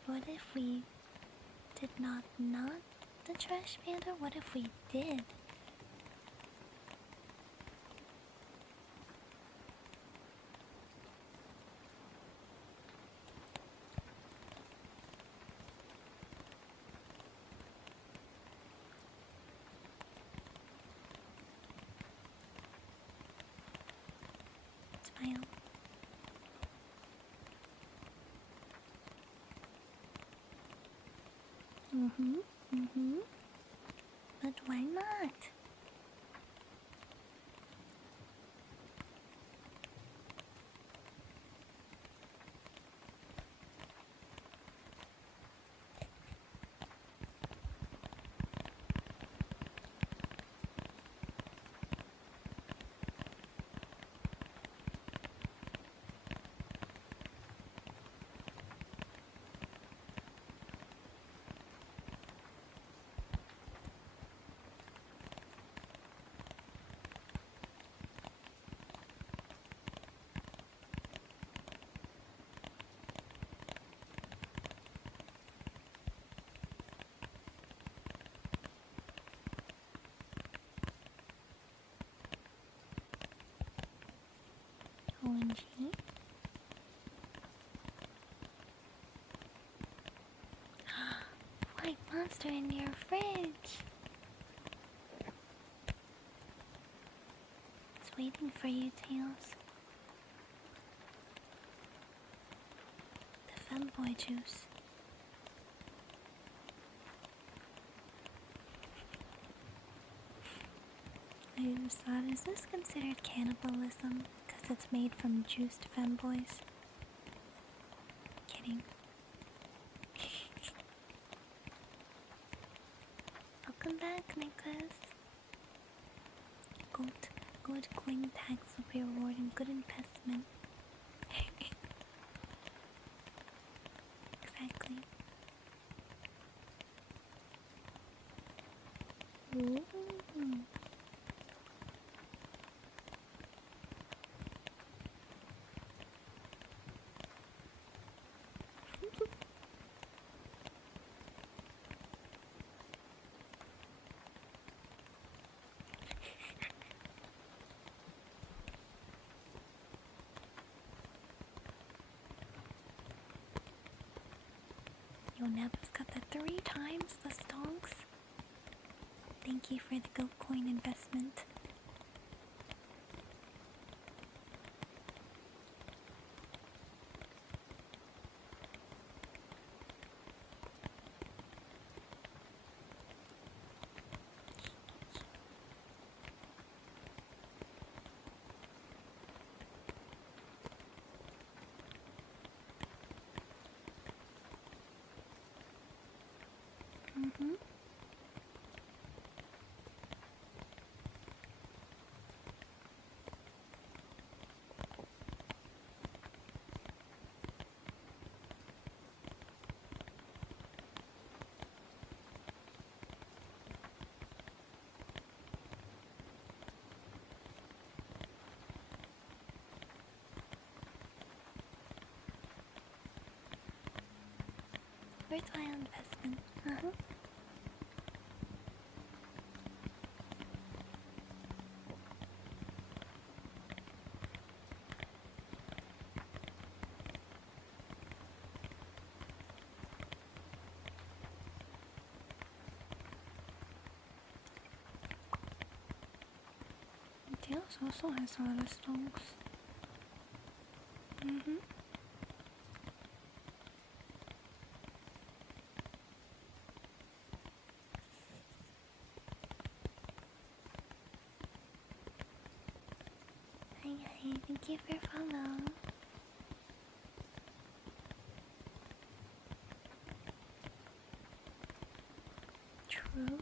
What if we did not the trash panda? What if we did? Smile. But why not? OMG. White monster in your fridge. It's waiting for you, Tails. The femboy juice. I just thought, is this considered cannibalism? Because it's made from juiced femboys? Kidding. Welcome back, Nicholas. Good coin tax will be rewarding good investment. Exactly. Ooh. Yo, Neb's got that 3 times the stonks. Thank you for the gold coin investment. Worthwhile investment. house also has a lot of stonks. Hi, thank you for follow. True.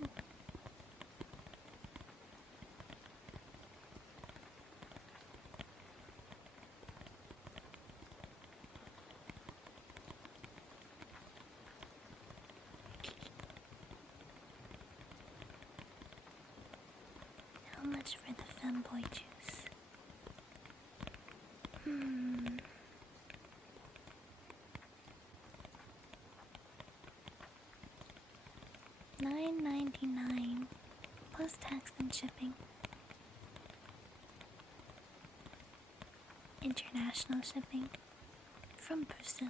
How much for the femboy juice? $9.99 plus tax and shipping. International shipping from Brazil.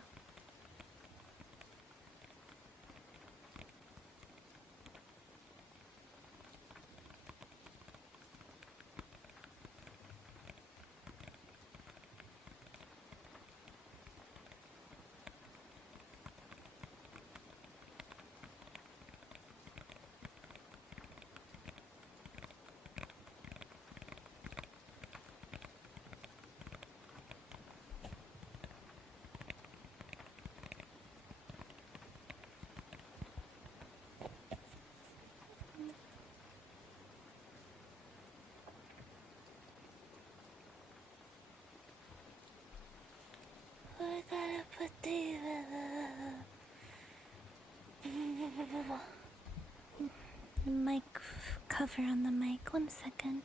I gotta put the mic cover on the mic. 1 second.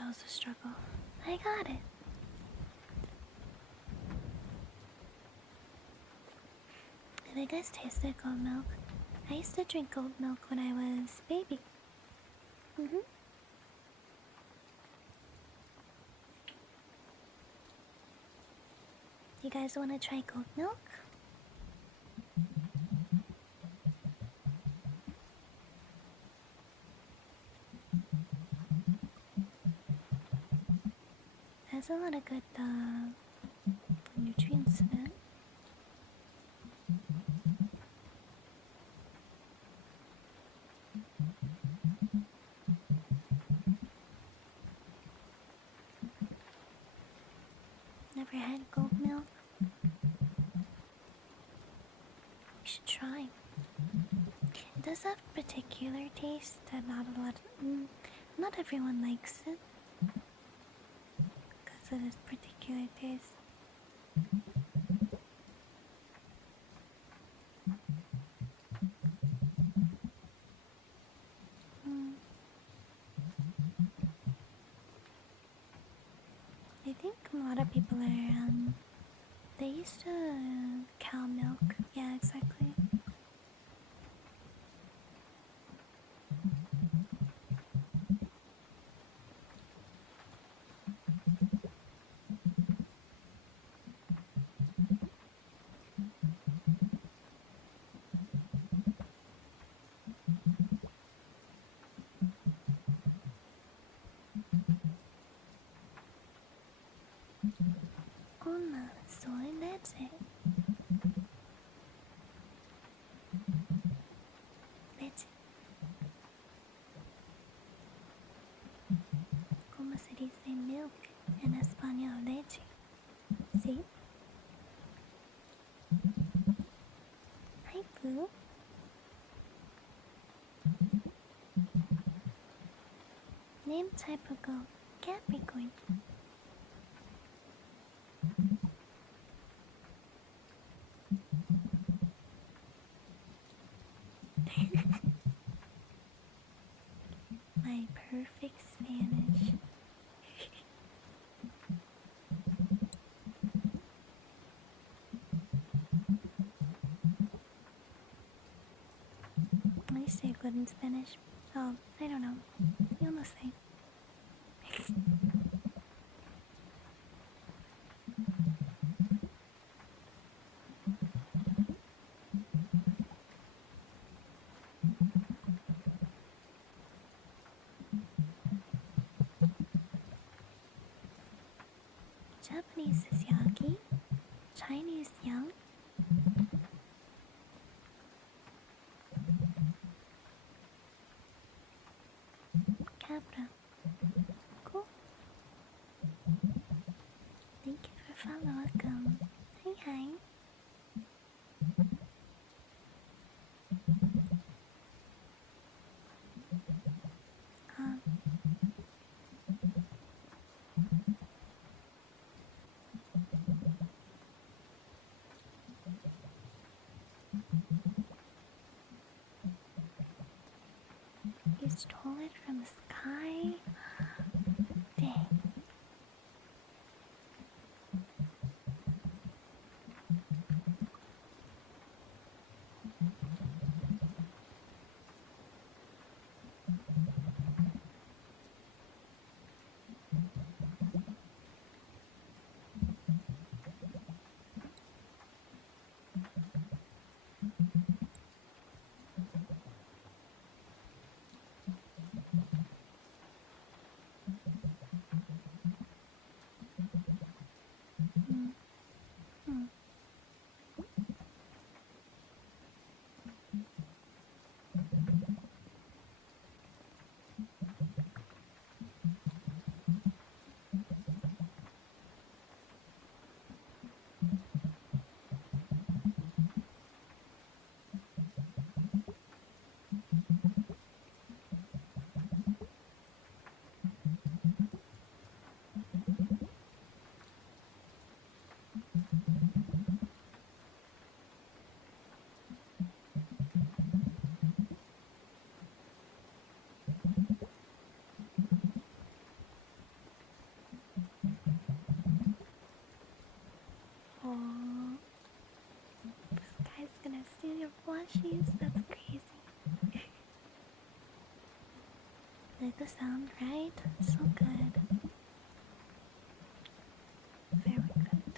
That was a struggle. I got it. Have you guys tasted goat milk? I used to drink goat milk when I was a baby. You guys want to try goat milk? Has a lot of good nutrients in it. Never had goat milk? You should try. It does have particular taste that not everyone likes it. Because of its particular taste. I think a lot of people are, they used to cow milk. Yeah, exactly. Una soy leche. Leche. ¿Cómo se dice milk en español? Leche. ¿Sí? Hi, Pooh. Name type of goat. Capricorn. good in Spanish? Oh, I don't know. Yo no sé. Japanese is yaki. Chinese young. Cabra. Cool. Thank you for following. Welcome. Hi, hi. Um, you stole it from the sky? Dang. Mm, mm. Oh, this guy's gonna steal your plushies. That's crazy. Like the sound, right? So good. Very good.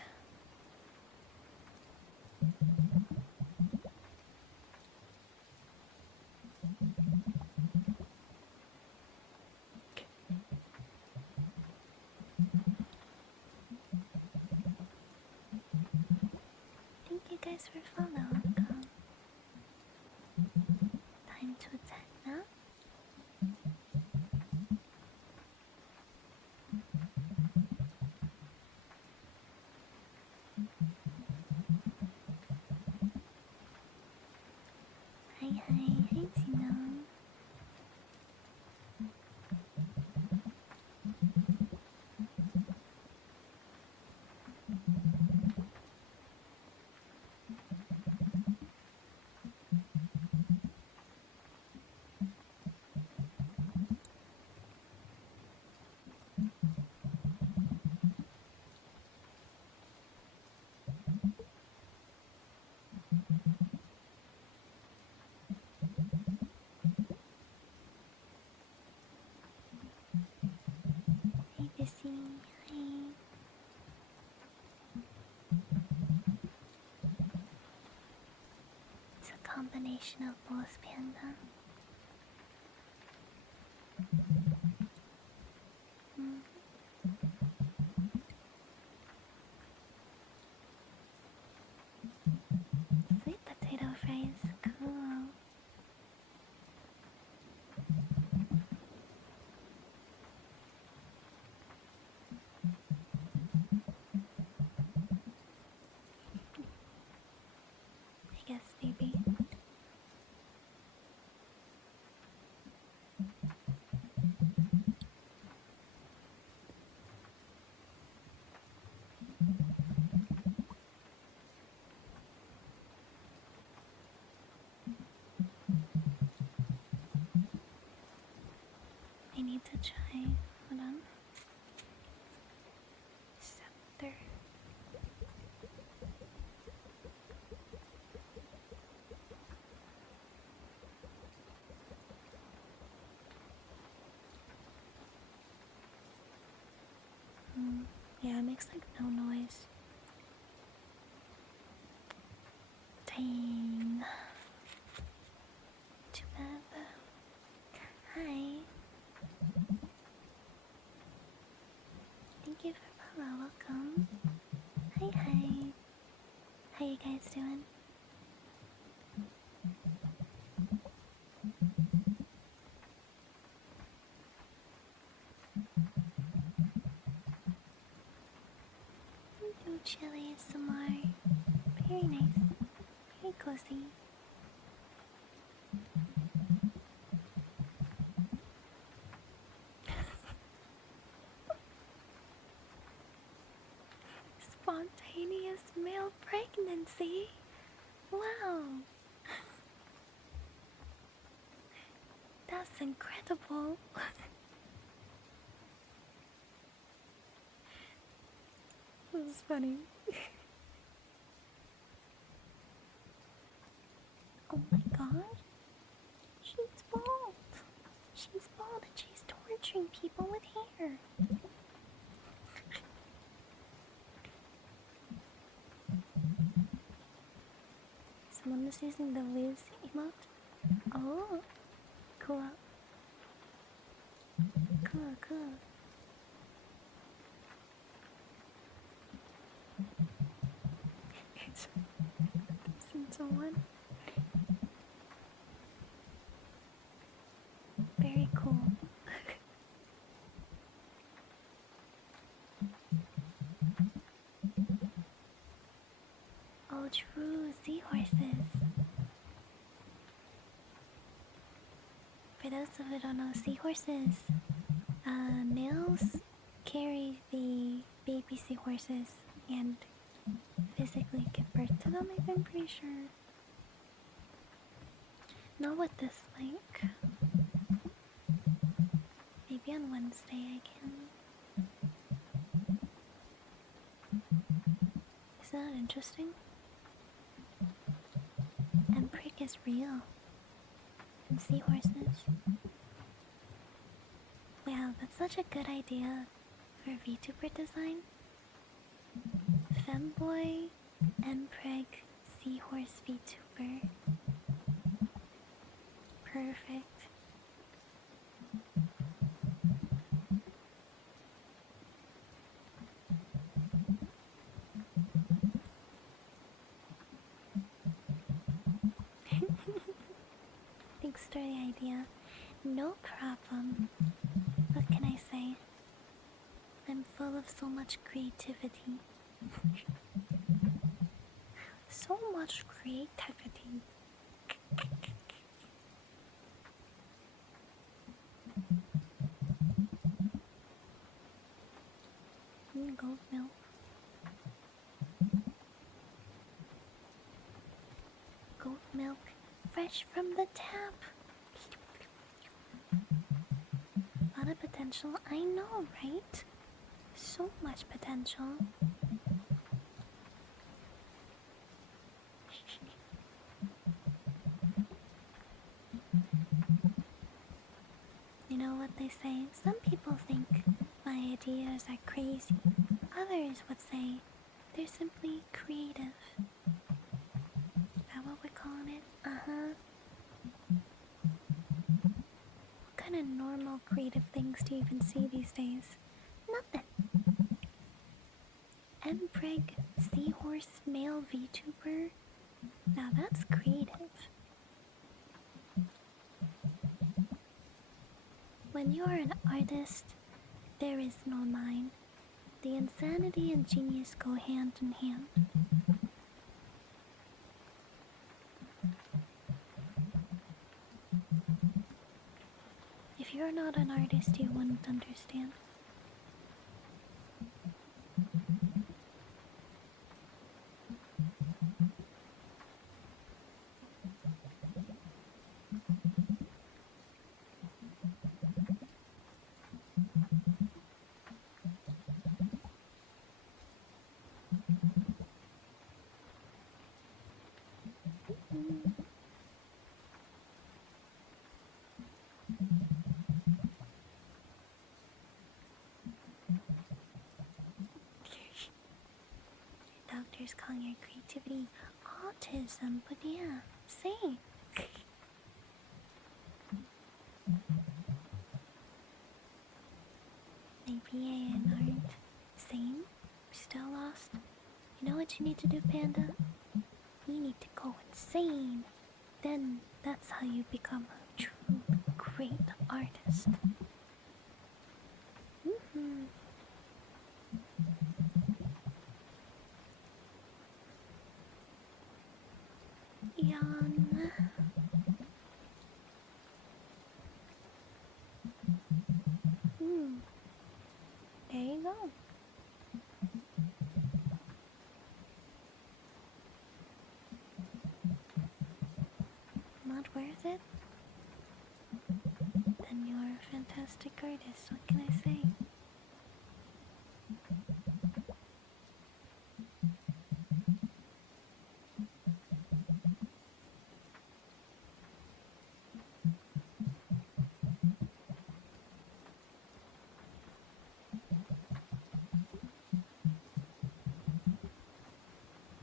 Thank you guys for following. Time to attack now. Hi, hi, hi, Tino. Hey, Bissy. Hi. It's a combination of both, Panda. Mm. Sweet potato fries. Cool. I guess maybe. I need to try. Hold on. Scepter. makes like no noise. Dang. Too bad. Hi. Thank you for follow. Welcome. Hi, hi. How you guys doing? Do chili some more. Very nice. Very cozy. Spontaneous male pregnancy? Wow. That's incredible. This is funny. Oh my god. She's bald. She's bald and she's torturing people with hair. Someone is using the Liz emote. Oh, cool. Cool, cool. Seen someone. Very cool. Oh, true. Seahorses. For those who don't know, seahorses, males carry the baby seahorses and physically give birth to them, I'm pretty sure. Not with this link. Maybe on Wednesday I can. Isn't that interesting? And prick is real. And seahorses. Wow, that's such a good idea for VTuber design. Femboy, Mpreg, Seahorse VTuber. Perfect. Thanks for the idea. No problem. What can I say? I'm full of so much creativity. So much creativity. Goat milk. Goat milk, fresh from the tap. A lot of potential, I know, right? So much potential. You know what they say? Some people think my ideas are crazy. Others would say they're simply creative. Is that what we're calling it? Uh-huh. What kind of normal creative things do you even see these days? Nothing. Mpreg Seahorse Male VTuber? Now that's creative. When you are an artist, there is no line. The insanity and genius go hand in hand. If you're not an artist, you wouldn't understand. doctors calling your creativity autism, but yeah, same. Maybe and aren't same. Still lost. You know what you need to do, Panda? You need to go insane. Then that's how you become a true great artist. Mm-hmm. Yawn. Hmm. There you go. Not worth it? Then you're a fantastic artist. What can I say?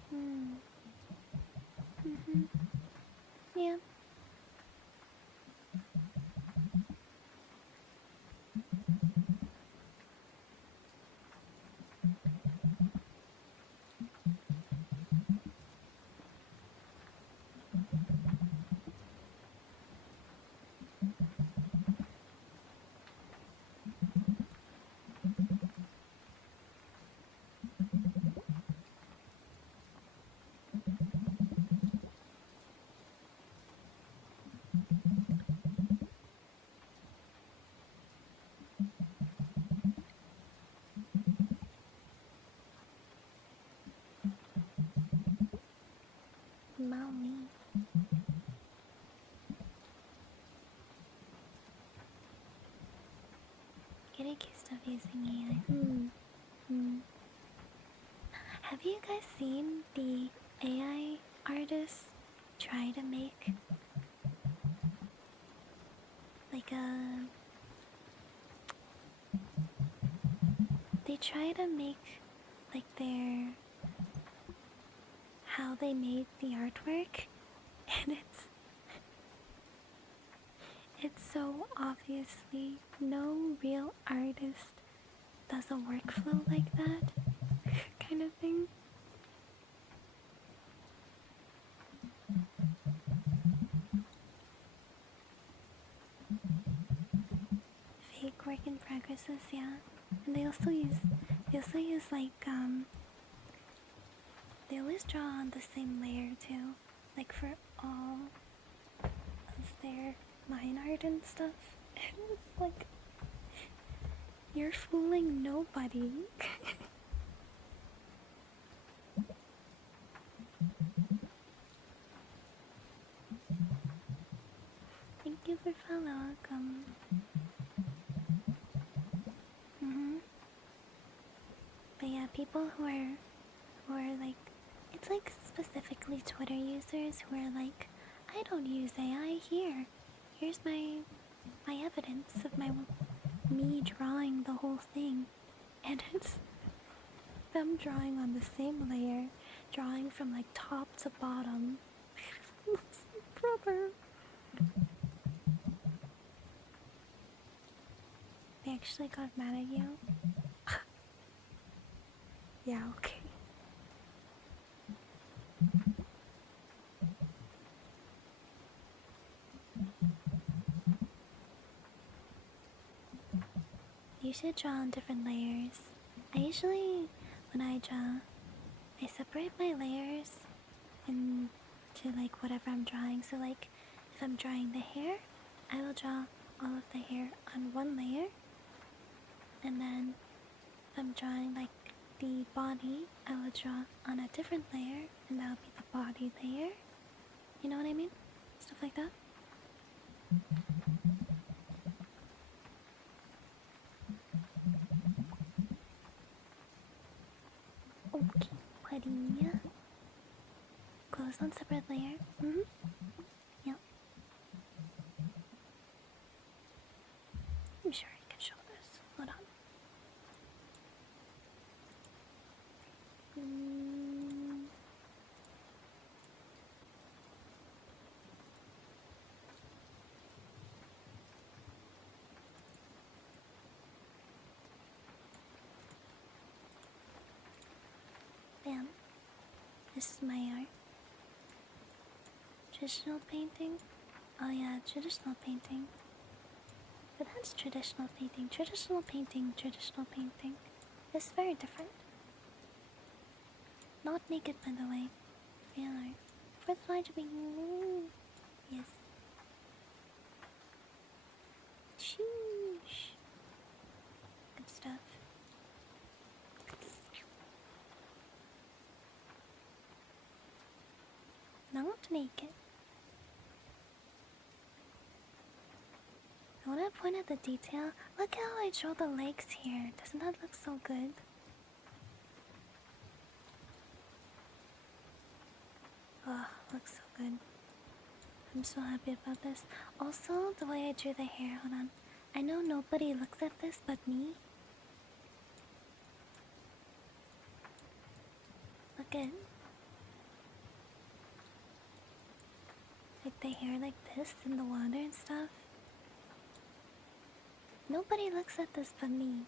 Hmm. Mm-hmm. Yeah. Mommy. Get accused of using AI. Hmm. Have you guys seen the AI artists try to make like a... They try to make like their... how they made the artwork, and it's so obviously no real artist does a workflow like that kind of thing. Fake work in progresses, yeah. And they also use like they always draw on the same layer too. Like for all of their line art and stuff. And it's like, you're fooling nobody. Thank you for follow, welcome. But yeah, people who are like, it's like specifically Twitter users who are like, I don't use AI here. Here's my evidence of me drawing the whole thing. And it's them drawing on the same layer, drawing from like top to bottom. Brother. They actually got mad at you? Yeah, okay. You should draw on different layers. I usually, when I draw, I separate my layers into like whatever I'm drawing. So like, if I'm drawing the hair, I will draw all of the hair on one layer. And then if I'm drawing like the body, I will draw on a different layer, and that'll be the body layer. You know what I mean? Stuff like that. Okay, buddy. Close on separate layer. Yep. I'm sure I can show this. Hold on. This is my art. Traditional painting? Oh yeah, traditional painting. But that's traditional painting. Traditional painting, traditional painting. It's very different. Not naked, by the way. Real art. For the fly to be. Yes. Sheesh. Good stuff. Not naked. I want to point out the detail. Look how I draw the legs here. Doesn't that look so good? Oh, looks so good. I'm so happy about this. Also, the way I drew the hair. Hold on. I know nobody looks at this but me. Look at like the hair like this in the water and stuff. Nobody looks at this but me.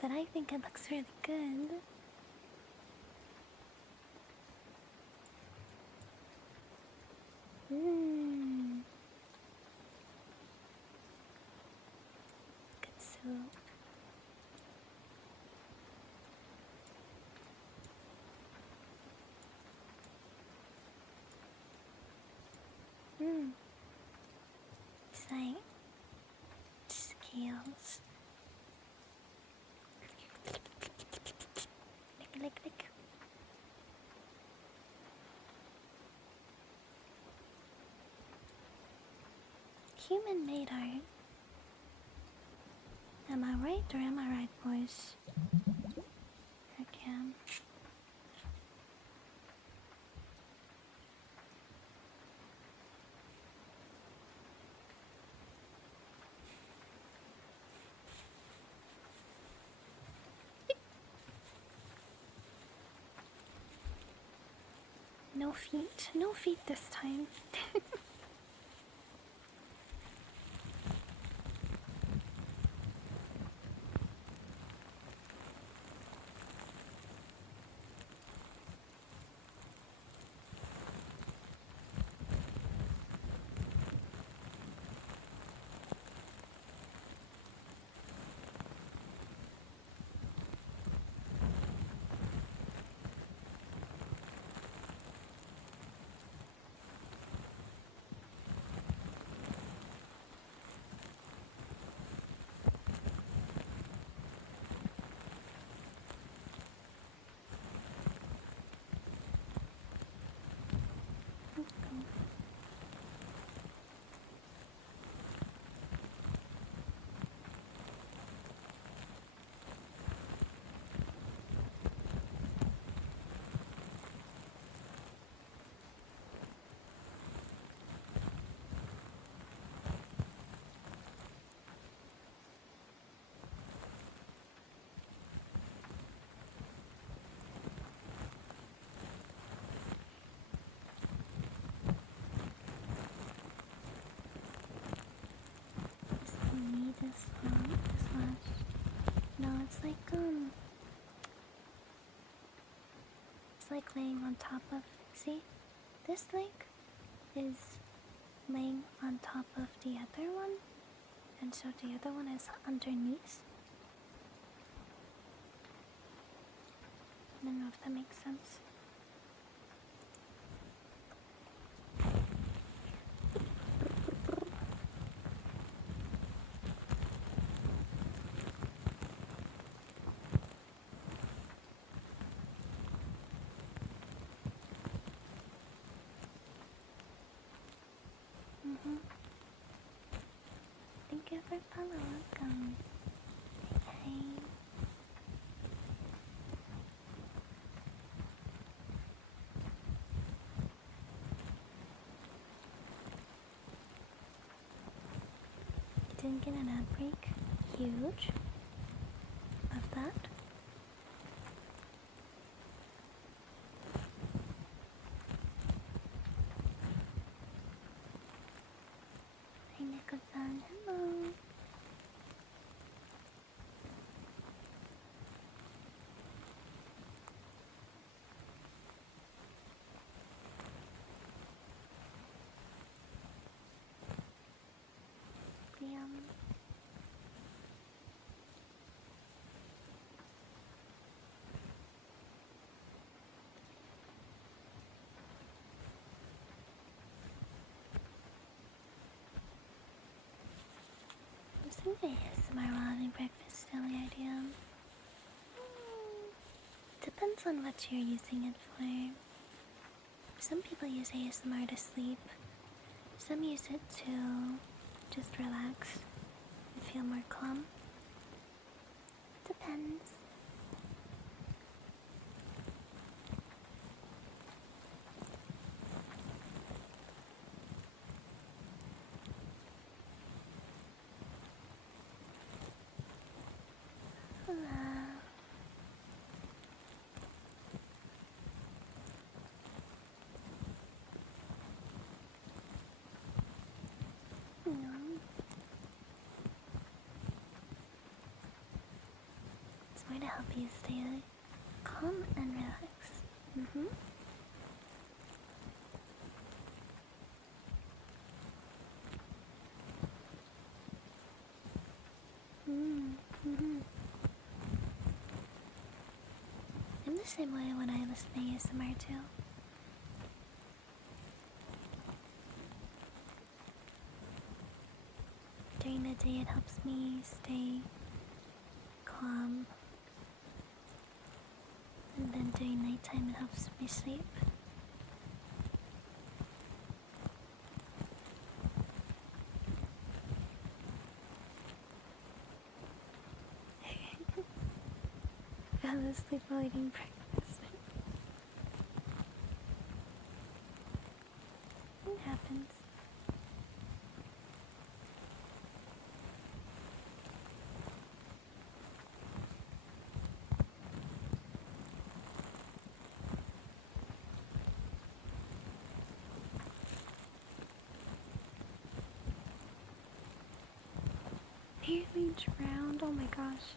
But I think it looks really good. Good soup. It's like scales. Lick. Human-made art. Am I right or am I right, boys? Heck yeah. No feet. No feet this time. This last. No, it's like laying on top of. See, this leg is laying on top of the other one, and so the other one is underneath. I don't know if that makes sense. Thank you for following. Welcome. Hey. Didn't get an ad break. Huge. Love that. Hey, Nico-san. Hello. think ASMR while having breakfast is the only idea. Depends on what you're using it for. Some people use ASMR to sleep. Some use it to just relax and feel more calm. Depends. It's going to help you stay calm and relaxed. I'm the same way when I listen to ASMR too. During the day, it helps me stay calm, and then during nighttime, it helps me sleep. I fell asleep while eating breakfast. It happens. Nearly drowned, oh my gosh.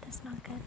That's not good.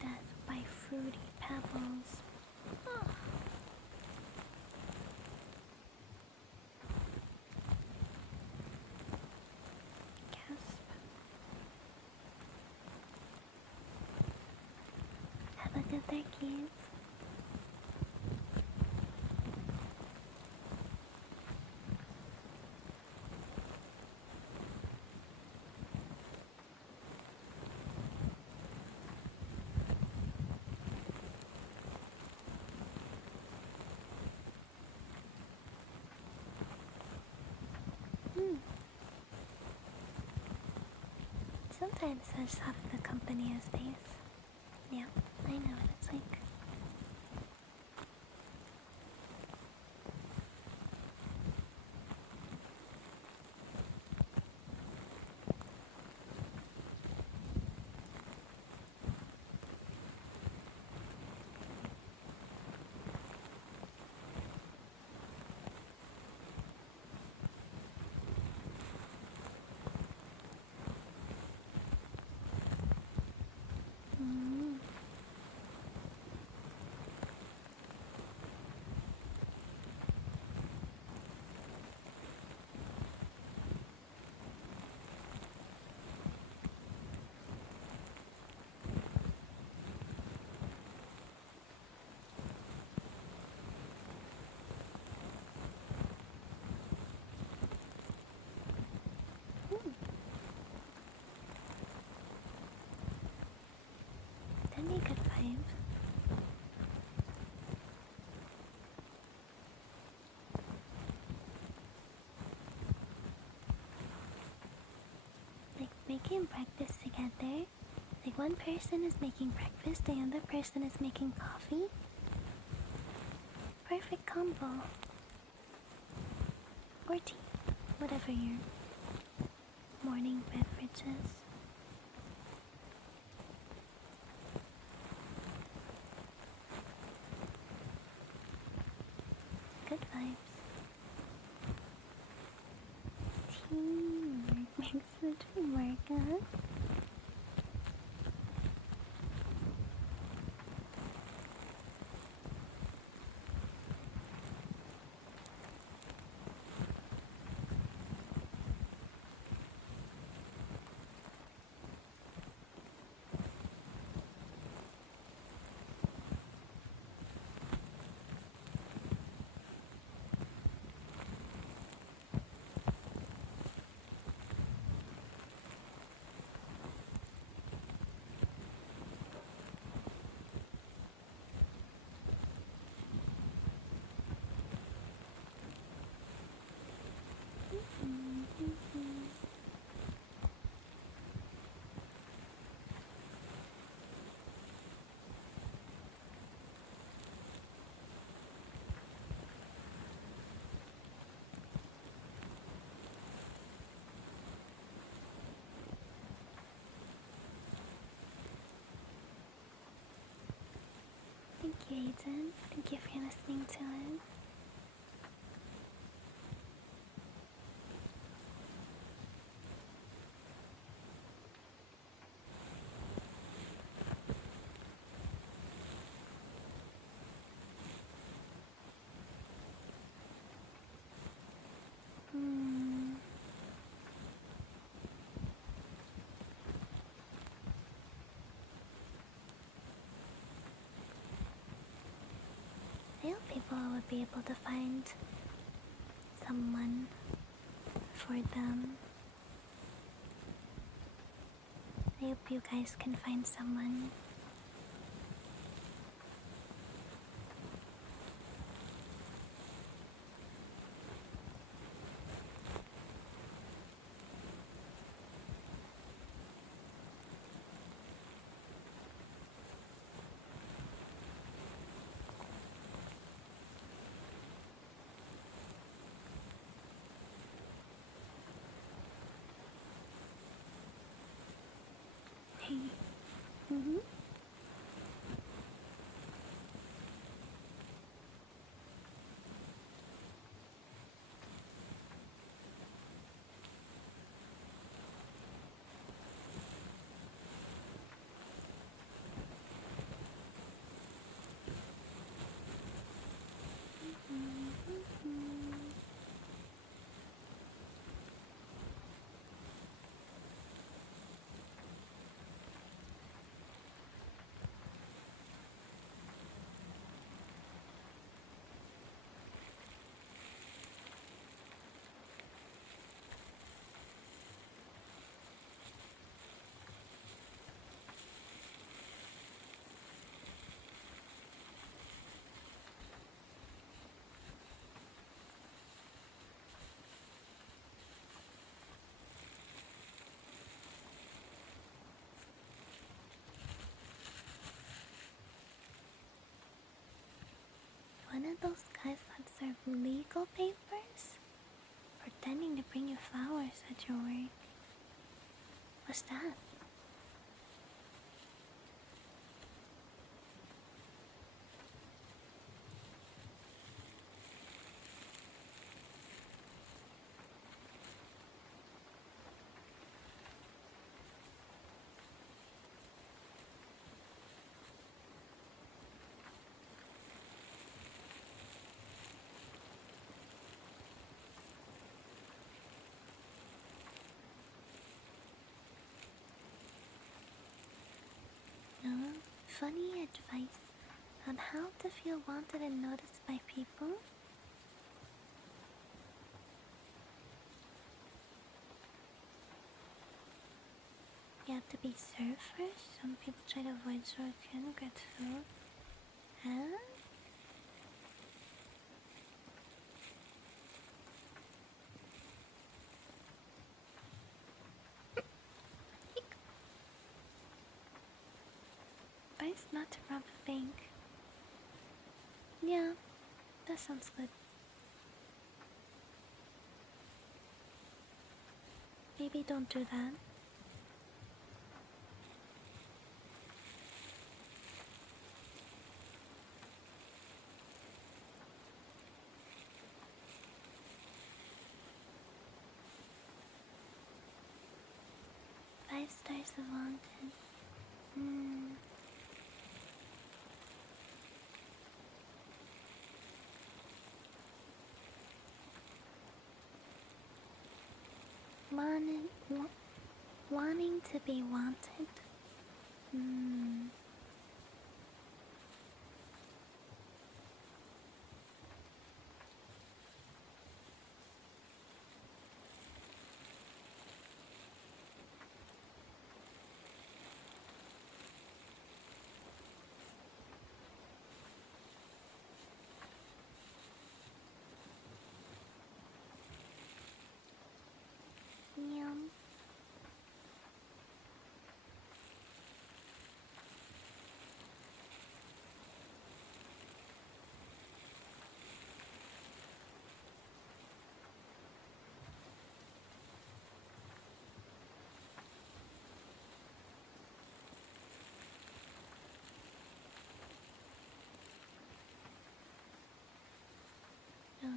Death by Fruity Pebbles. Gasp. Have a good day, kids. Sometimes I just have the company as space. Yeah, I know what it's like. That'd be a good vibe. Like making breakfast together. Like one person is making breakfast, the other person is making coffee. Perfect combo. Or tea. Whatever your morning beverage is. Thanks for the dream work, huh? Thank you, Aiden. Thank you for listening to it. Hmm. I hope people would be able to find someone for them. I hope you guys can find someone. Mm-hmm. One of those guys that serve legal papers? Pretending to bring you flowers at your work. What's that? No, funny advice on how to feel wanted and noticed by people? You have to be served first. Some people try to avoid work, get food. Huh? Advice not to rob a bank. Yeah, that sounds good. Maybe don't do that. stars of wanted. Hmm. Wanting to be wanted. Hmm. Yum. Uh,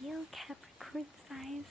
Real Capricorn size.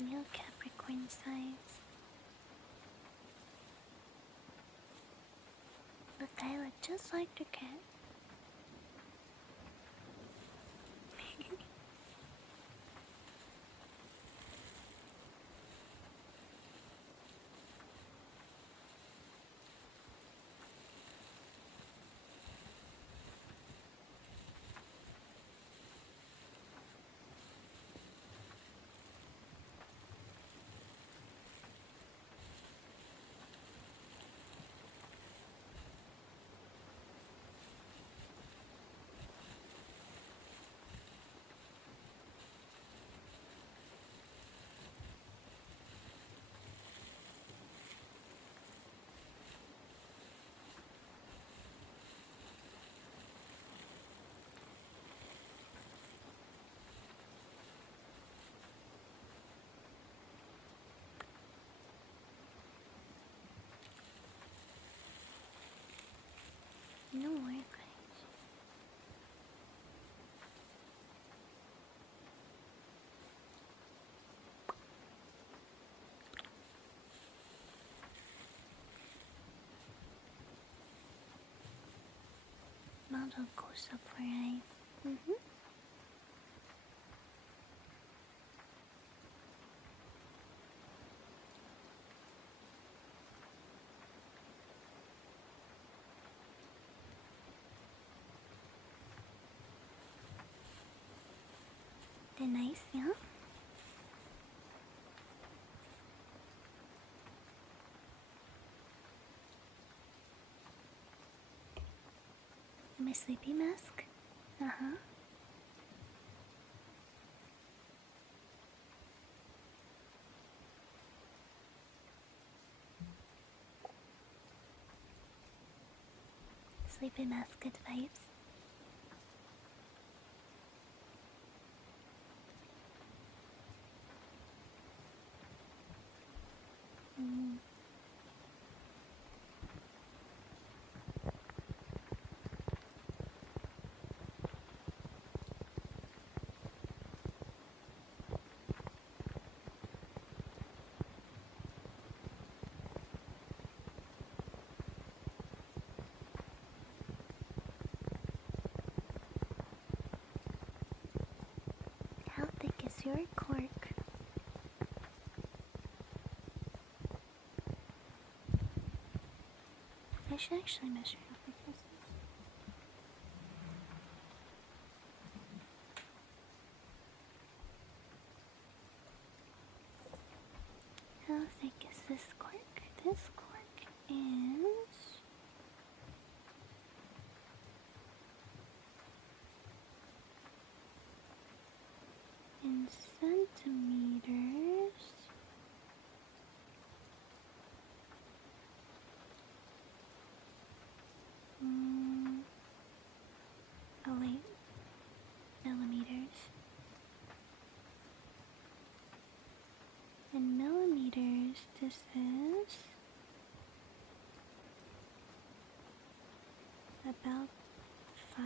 Real Capricorn size. But I look just like the cat. No more crazy. Model goes up for eyes. Mm-hmm. They're nice, yeah? My sleepy mask? Uh-huh. Sleepy mask good vibes. Mm. How thick is your cork? I should actually measure how thick this is. How thick is this cork? This cork is... This is about 5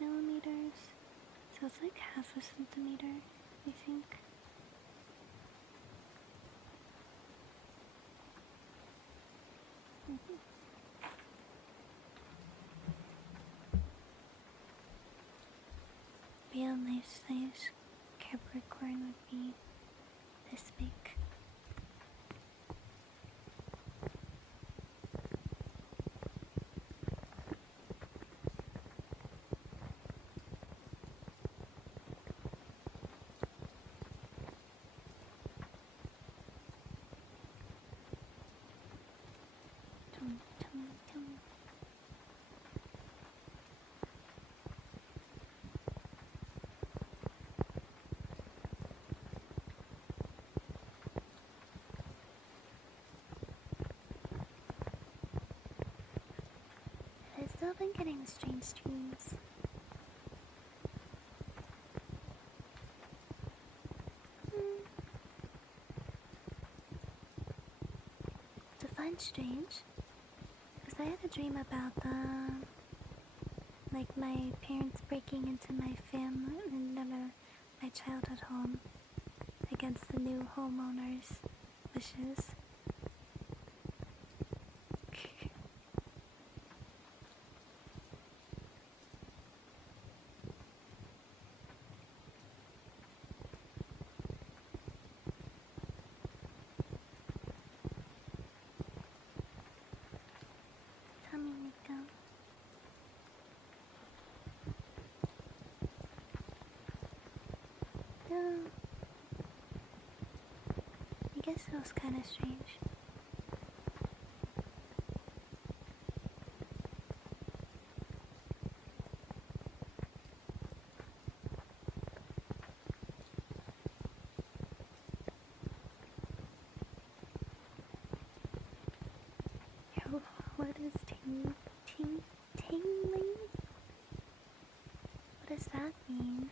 millimeters. So it's like half a centimeter, I think. Real nice size Capricorn would be this big. Tum, tum, tum. I've still been getting strange dreams. Define strange, because I had a dream about like my parents breaking into my family and my childhood home against the new homeowner's wishes. Tummy Nico. No. I guess it was kind of strange. Yo, what is tingling? What does that mean?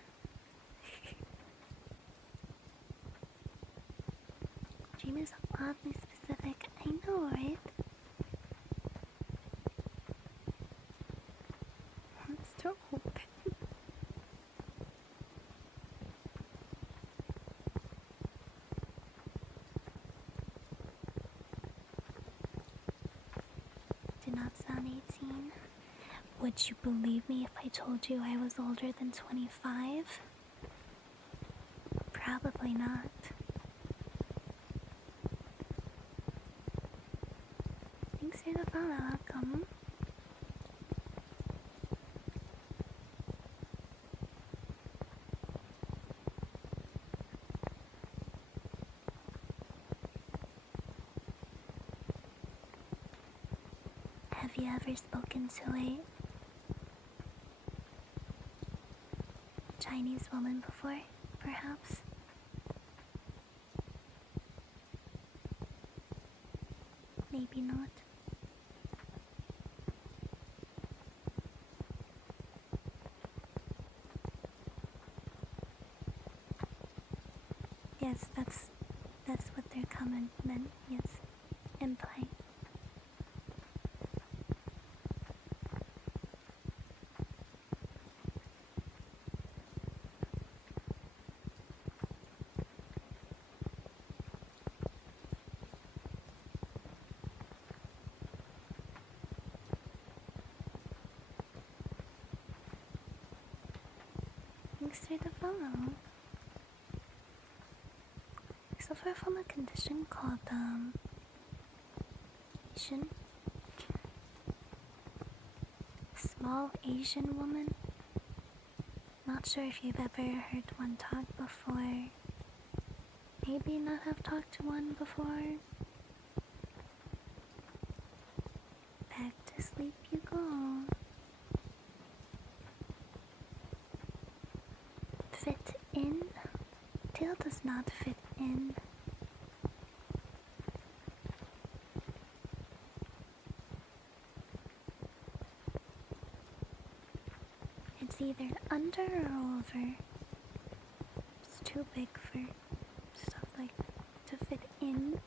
Dream is oddly specific. I know, right? Wants to open. Do not sound 18. Would you believe me if I told you I was older than 25? Probably not. Thanks for the follow, welcome. Have you ever spoken to a Chinese woman before, perhaps? Maybe not. Yes, that's what their comment meant, yes. Imply. Thanks for the follow. I suffer from a condition called Asian. Small Asian woman. Not sure if you've ever heard one talk before. Maybe not have talked to one before. Back to sleep you go. Fit in? Tail does not fit in. It's either under or over. It's too big for stuff like to fit in. in.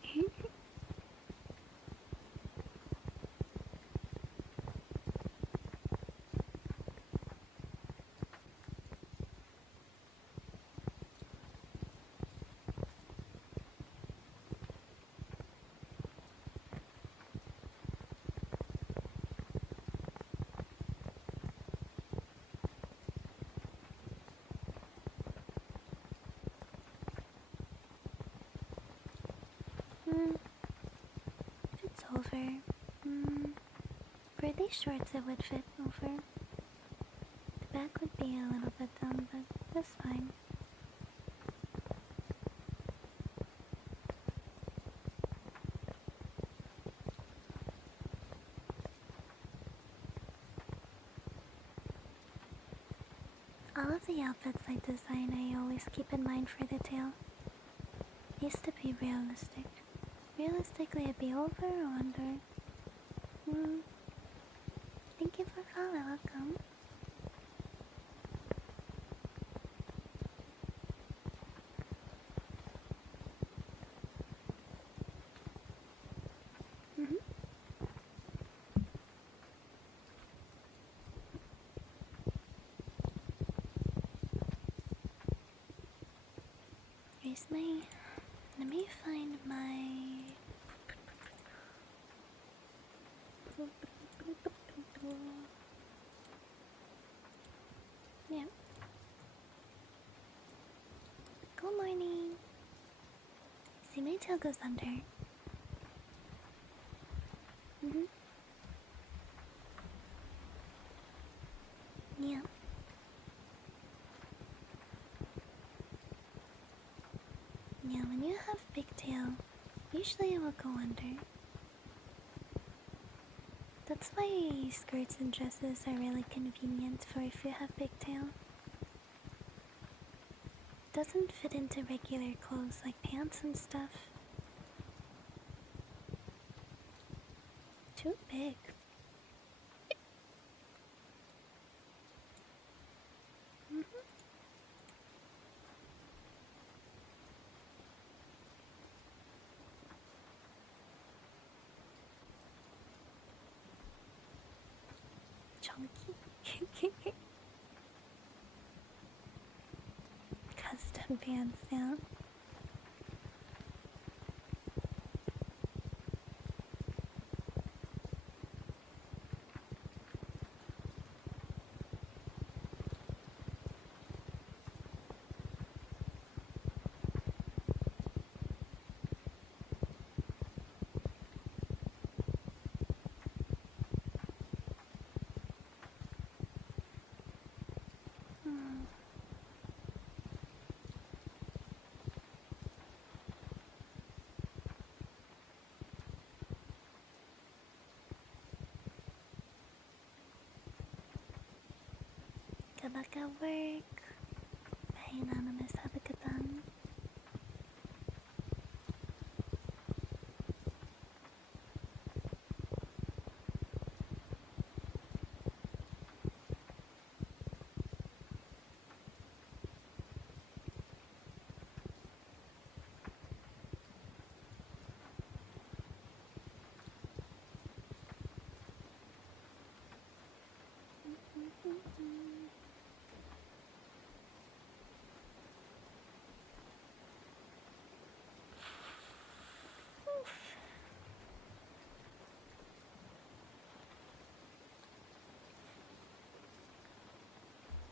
Hmm, it's over. For these shorts it would fit over. The back would be a little bit down, but that's fine. All of the outfits I design, I always keep in mind for detail. Needs to be realistic. Realistically, it'd be over or under. Thank you for calling. Welcome. Here's my. Let me find my. Yeah. Good morning. See, my tail goes under. Yeah. Yeah, when you have big tail, usually it will go under. That's why skirts and dresses are really convenient for if you have big tail. Doesn't fit into regular clothes like pants and stuff. Too big. Chunky. Custom pants now. Good luck at work. Bye, Anonymous. Have a good one.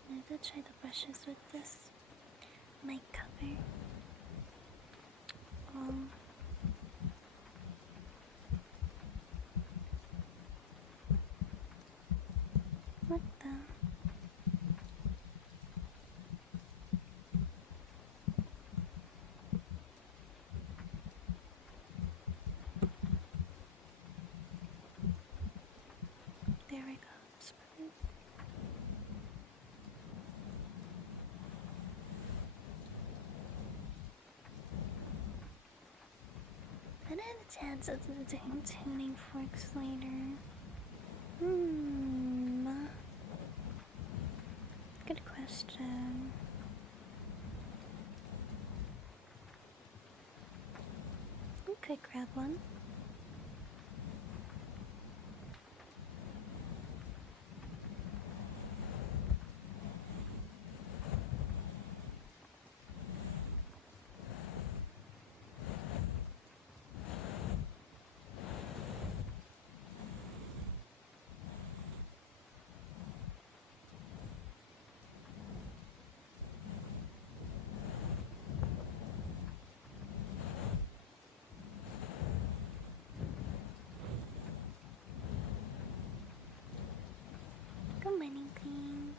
I have to try the brushes with this mic cover. What the? There we go. Smooth. I don't have a chance of doing tuning forks later. Good question. could grab one. Good morning, Queen.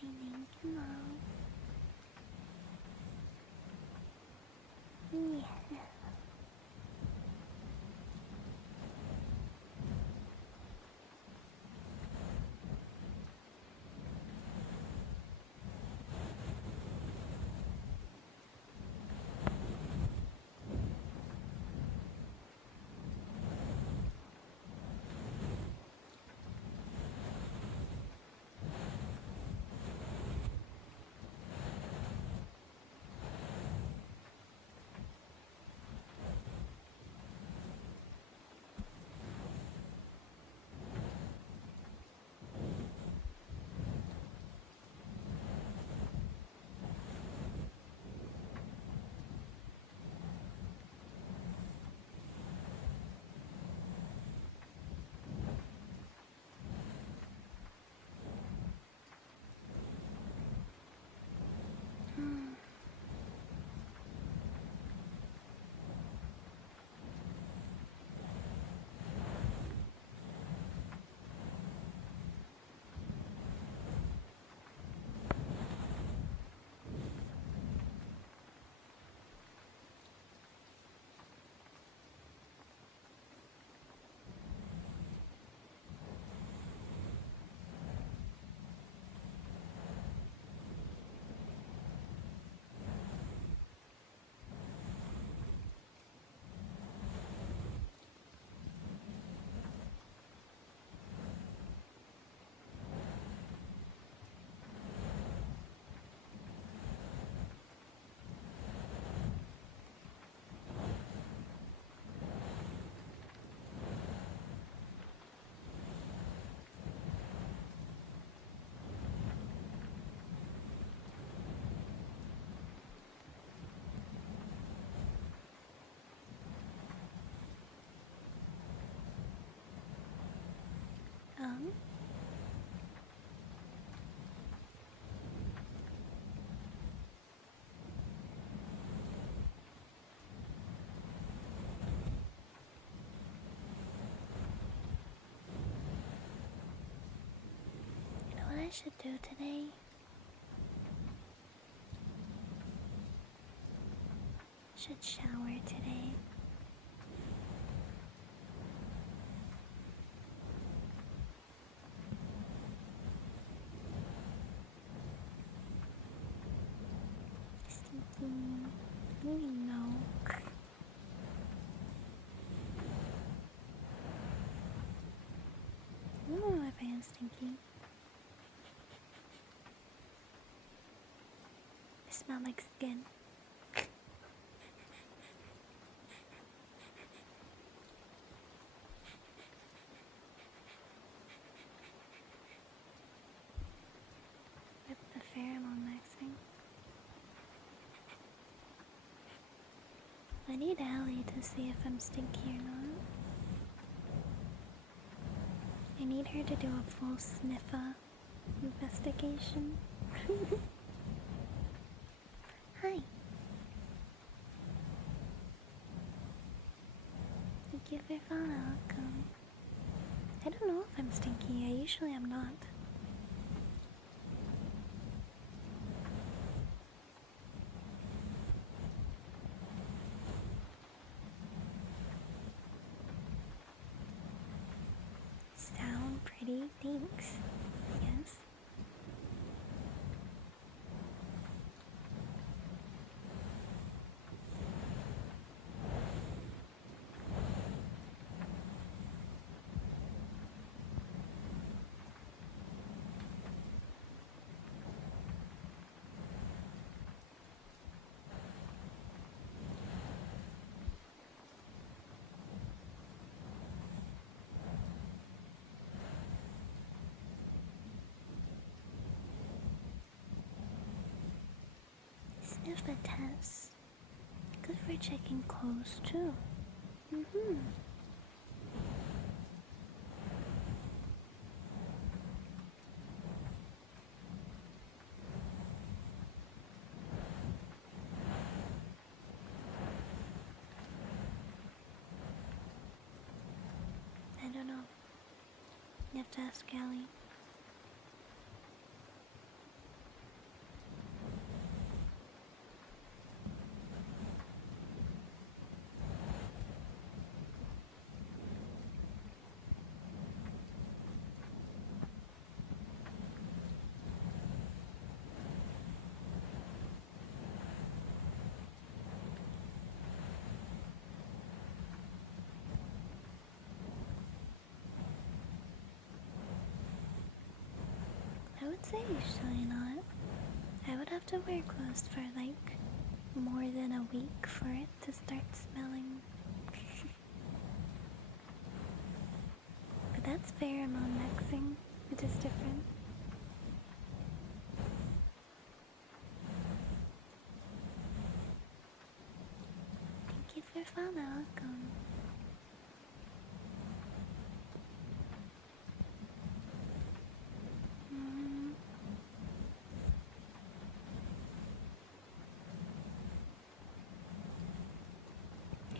Thank you, Mom. Yeah. Um, you know what I should do today? Should shower today. Stinky. I don't even know. I don't know if I am stinky. I smell like skin. With the pheromone maxing. I need Allie to see if I'm stinky or not. I need her to do a full sniffer investigation. Hi. Thank you for following. Welcome. I don't know if I'm stinky. I usually am not. sound pretty. Thanks. Yes. Sniff a test. Good for checking clothes too. Mm-hmm. I don't know. You have to ask Callie. I would say usually not. I would have to wear clothes for like more than a week for it to start smelling. But that's pheromone mixing, which is different. Thank you for follow. Welcome. Mm.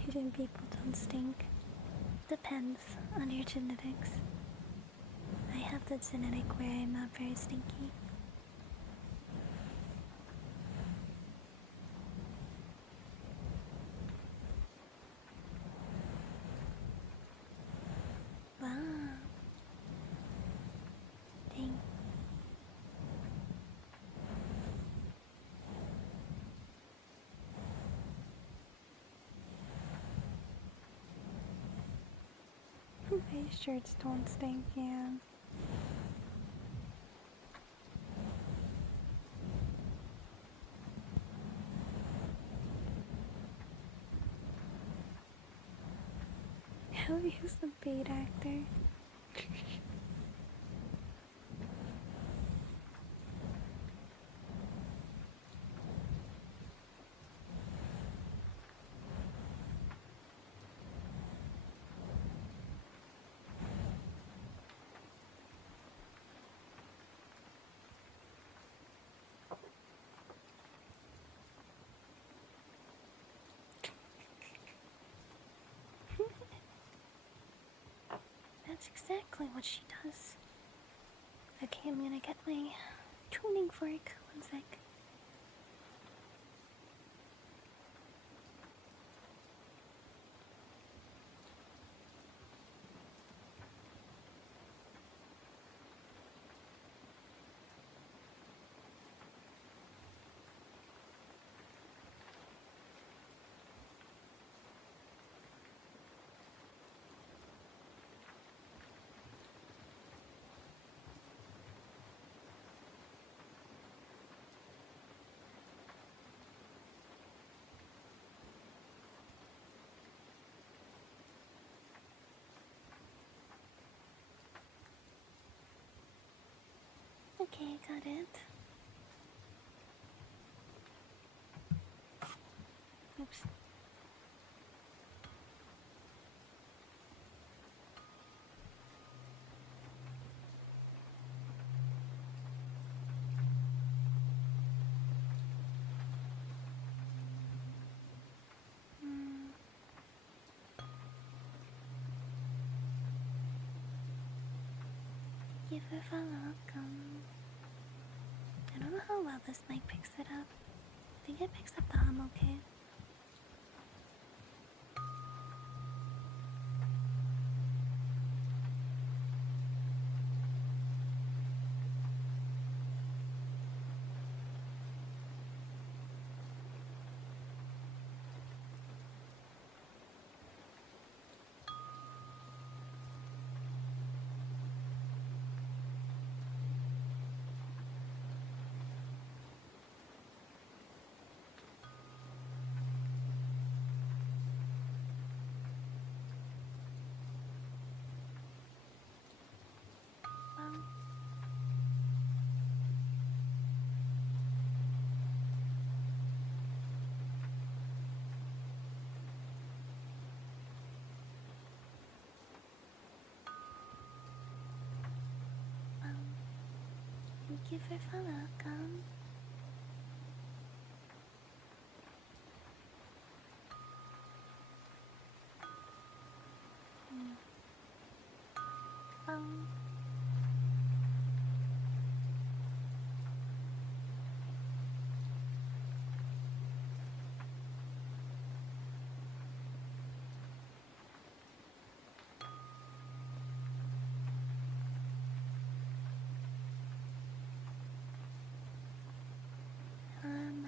Asian people don't stink. Depends on your genetics. I have the genetic where I'm not very stinky. Wow. Dang. My shirts don't stink, yeah. Hell, he's the bait actor. That's exactly what she does. Okay, I'm gonna get my tuning fork. One sec. Okay, got it. Oops. Mm. Thank you for follow. Welcome. I don't know how well this mic picks it up. I think it picks up the hum okay. Thank you for welcome. Um,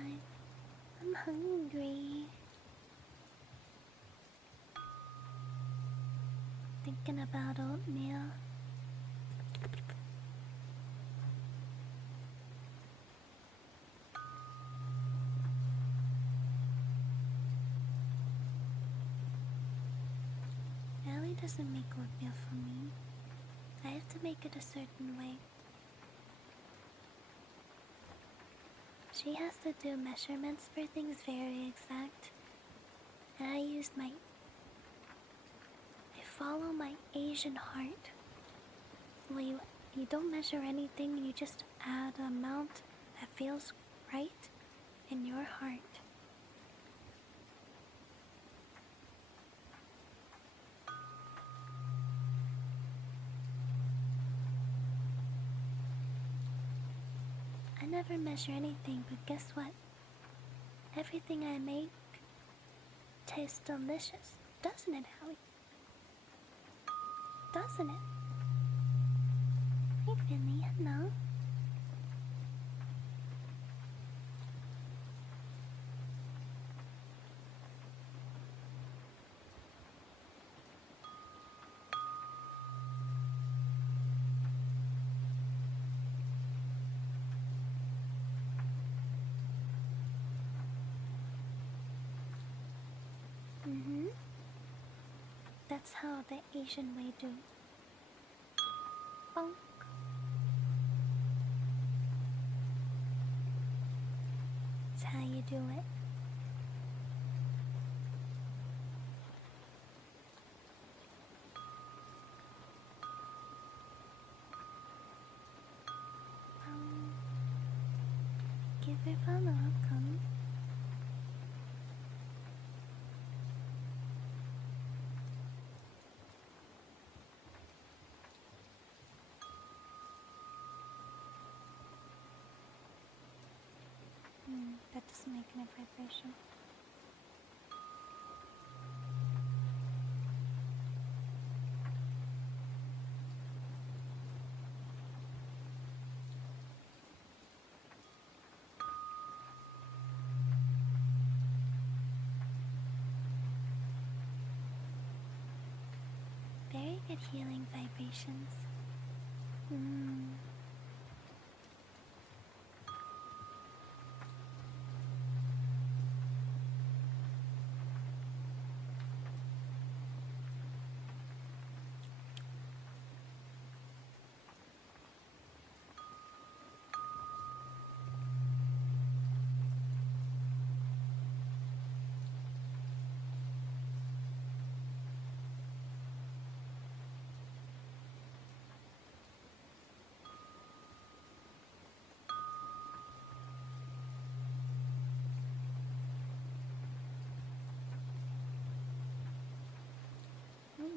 I'm hungry. Thinking about oatmeal. Ellie doesn't make oatmeal for me. I have to make it a certain way. She has to do measurements for things very exact. And I follow my Asian heart. Well, you don't measure anything, you just add an amount that feels right in your heart. I never measure anything, but guess what? Everything I make tastes delicious, doesn't it, Howie? Doesn't it? Hey, Finley, hello. Mm-hmm. That's how the Asian way do. Bonk. That's how you do it. Give her a welcome. That doesn't make any vibration. Very good healing vibrations.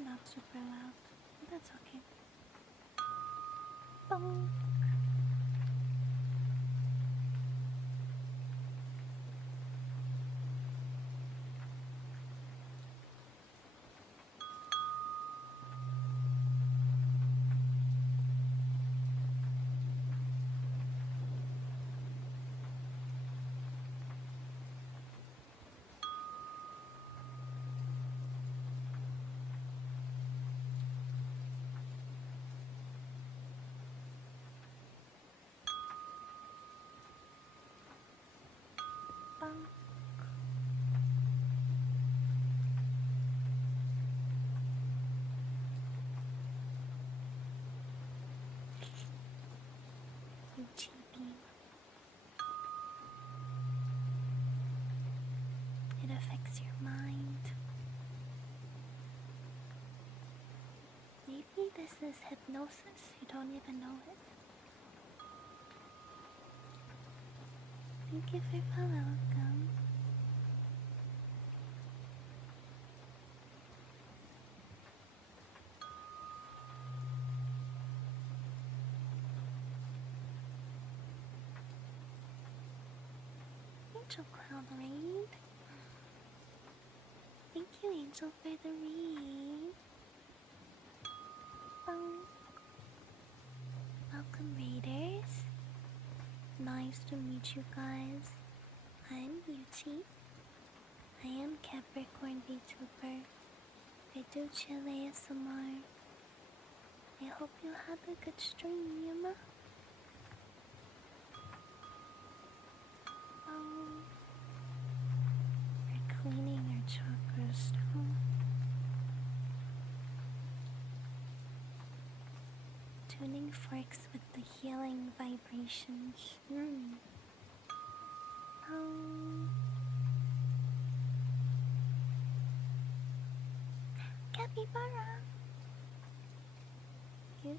Not super loud, but that's okay. Bonk. Bonk. You cheapy. It affects your mind. Maybe this is hypnosis. You don't even know it. Thank you for follow, welcome. Angel Cloud Raid. Thank you, Angel, for the read. Welcome, Raiders. Nice to meet you guys. I'm Beauty. I am Capricorn VTuber. I do chill ASMR. I hope you had a good stream, Yuma. We're cleaning our chakras now. Tuning forks with the healing vibrations. Capybara. Cute.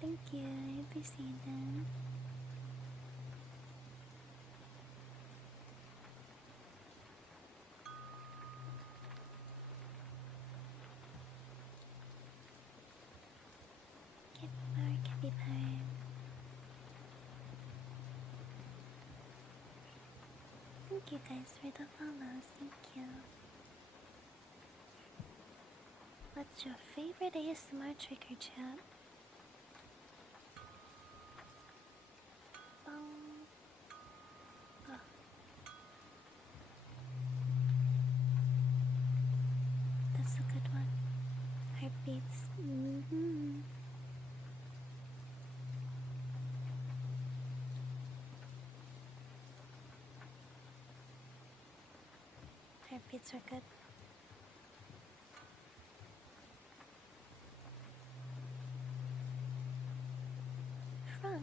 Thank you, I appreciate that. Capybara. Thank you guys for the follows, thank you. What's your favorite ASMR trigger, chat? Oh. That's a good one. Heartbeats. Heartbeats are good. Frog.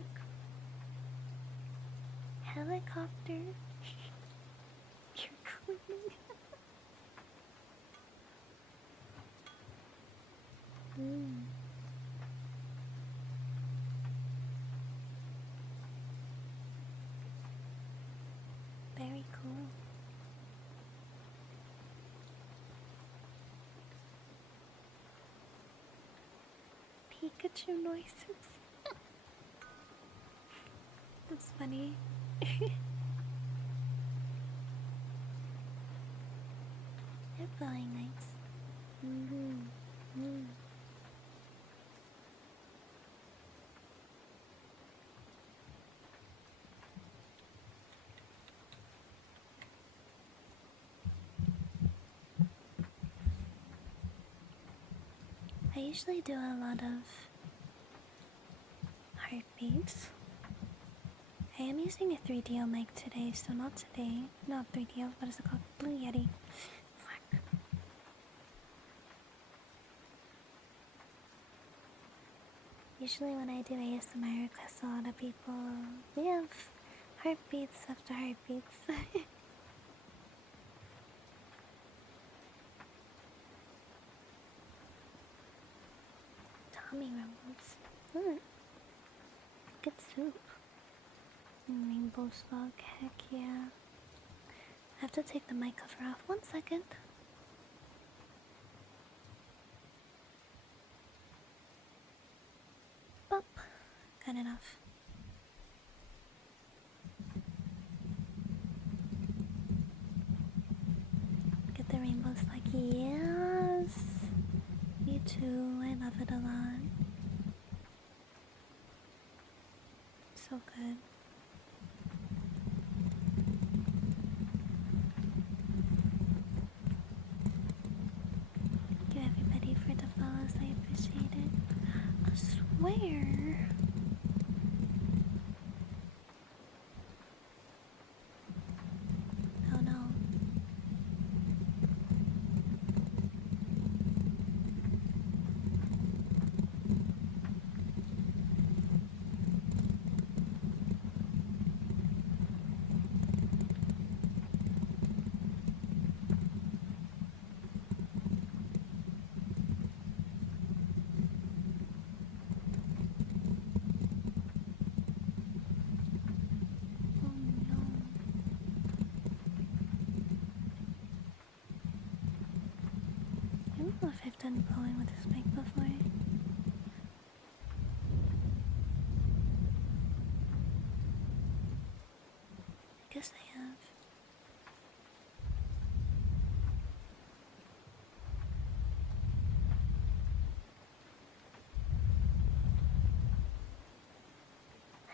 Helicopter. You're cleaning. Very cool. Pikachu noises. That's funny. They're flying nice. I usually do a lot of heartbeats. I am using a 3DO mic today, so not today. Not 3DO, what is it called? Blue Yeti. Fuck. Usually when I do ASMR, I request a lot of people. We have heartbeats after heartbeats. Tommy rumbles. Good soup. Rainbow slug, heck yeah. I have to take the mic cover off. 1 second. Bop. Got it off. Get the rainbow slug. Yes. Me too. I love it a lot. So good. Thank you everybody for the follows. I appreciate it. I swear. Oh no. know if I've done blowing with this mic before. I guess I have.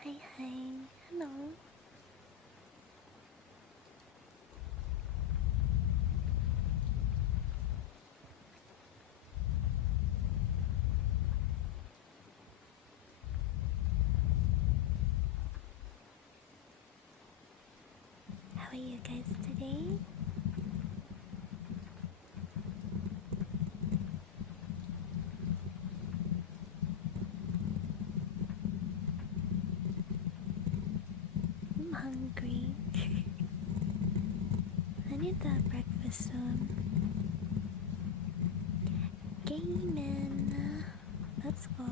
Hi, hi. Hello. How are you guys today? I'm hungry. I need that breakfast soon. Gaming. Let's go.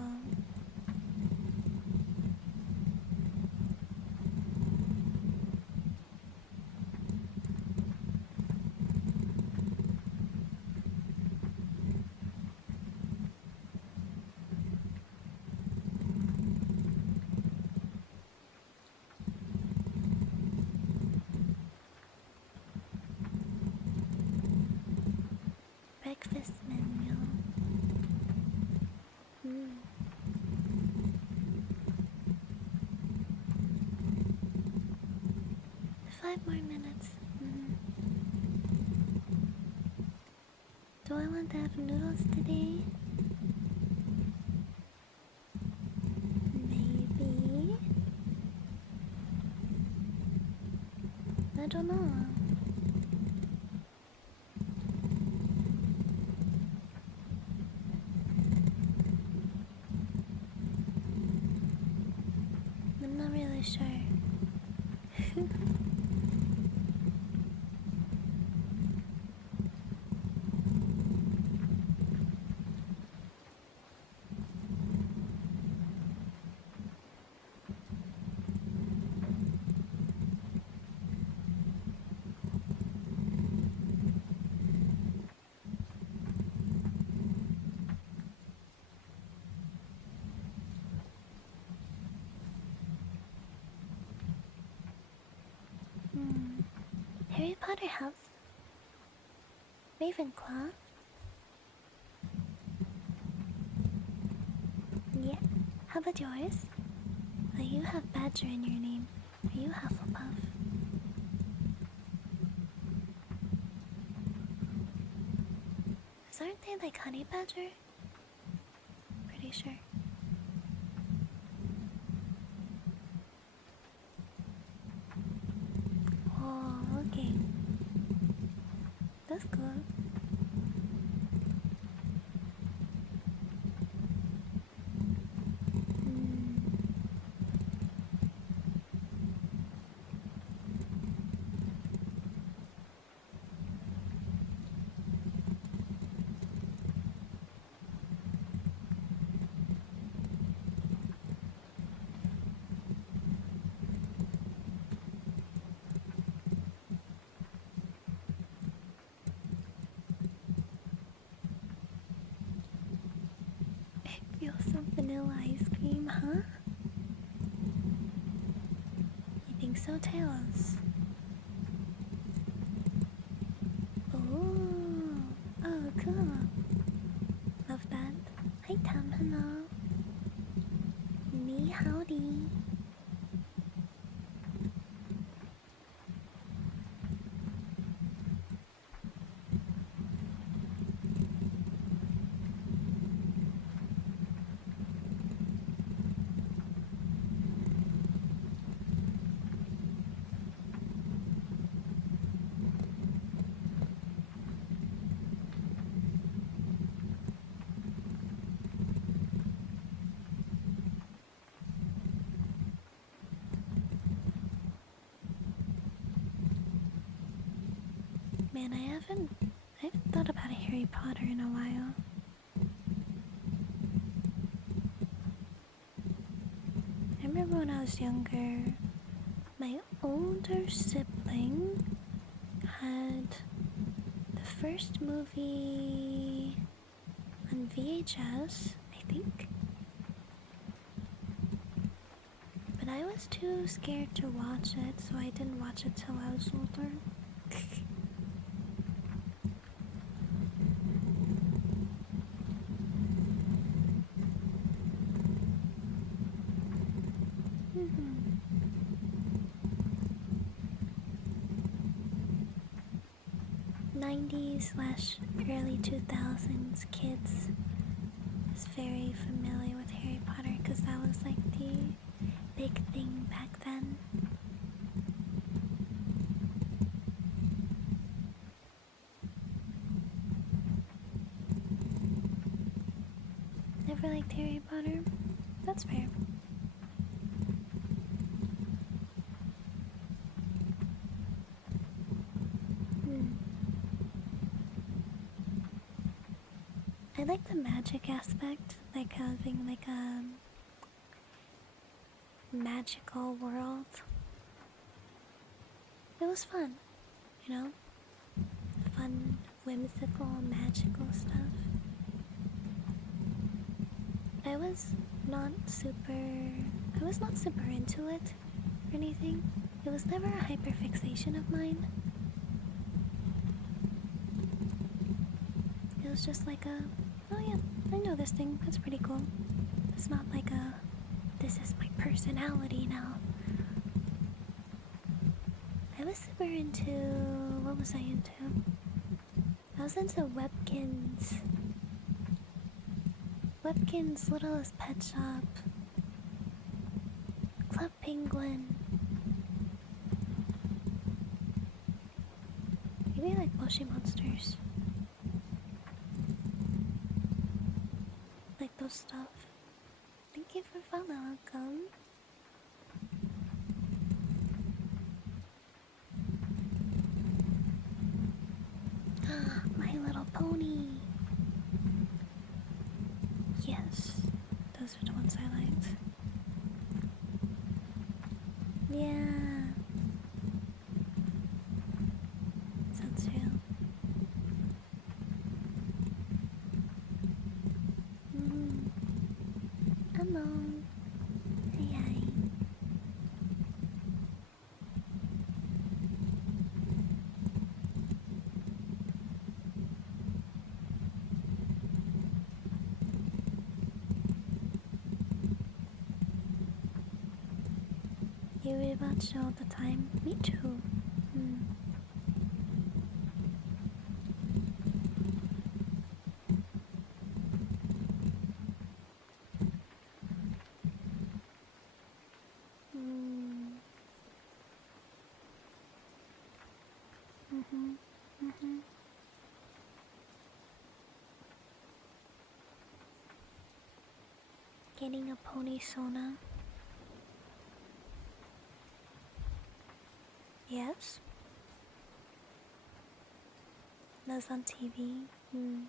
Breakfast menu. Mm. 5 more minutes. Do I want to have noodles today? Maybe. I don't know. I'm not really sure. Hmm. Harry Potter house? Ravenclaw? Yeah. How about yours? You have Badger in your name. Are you Hufflepuff? Aren't they like Honey Badger? Pretty sure. Oh, okay. That's cool. It feels some vanilla ice cream, huh? You think so, Tails? Oh, oh, cool. Love that. Hi, Tam. Hello. Me, howdy. Man, I haven't thought about a Harry Potter in a while. I remember when I was younger, my older sibling had the first movie on VHS, I think. But I was too scared to watch it, so I didn't watch it till I was older. Mhm. 90s slash early 2000s kids is very familiar with Harry Potter because that was like the big thing back then. Never liked Harry Potter? That's fair. Hmm. I like the magic aspect, like having like a magical world. It was fun, you know? Fun, whimsical, magical stuff. I was not super I was not super into it or anything. It was never a hyperfixation of mine. It was just like a, oh yeah, I know this thing, that's pretty cool. It's not like a, this is my personality now. I was super into, what was I into? I was into Webkins. Webkins, Littlest Pet Shop, Club Penguin. Maybe like Moshi Monsters. Like those stuff. Thank you for following, welcome. My Little Pony. Yes, those are the ones I liked. Yeah. Sounds real. Hello. Hey, hi. You rewatch all the time? Me too. Mm. Mm. Mhm. Mhm. Getting a pony Sona. Yes. That's on TV. Mm.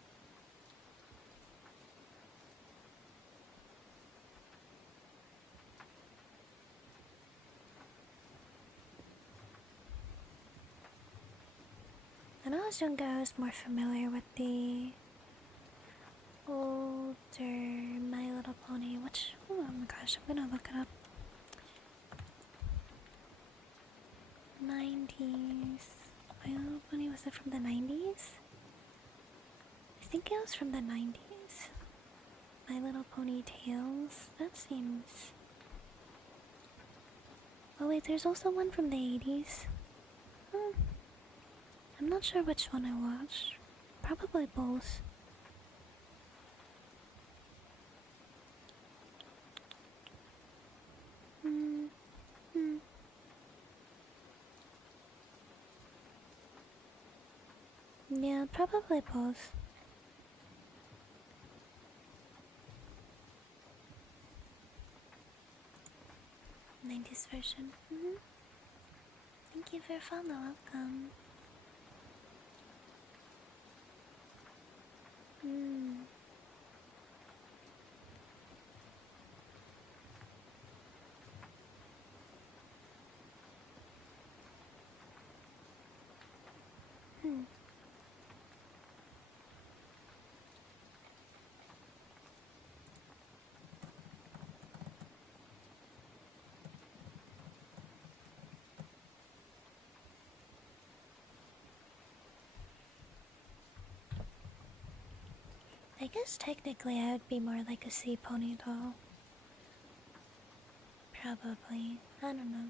When I was younger, I was more familiar with the older My Little Pony, which, oh my gosh, I'm gonna look it up. 90s. My Little Pony, was it from the 90s? I think it was from the 90s. My Little Pony Tales? That seems... Oh wait, there's also one from the 80s. Hmm. I'm not sure which one I watched. Probably both. Hmm. Hmm. Yeah, probably both. 90s version. Thank you for follow. Welcome. Hmm. Hmm. I guess technically I would be more like a sea pony doll. Probably. I don't know.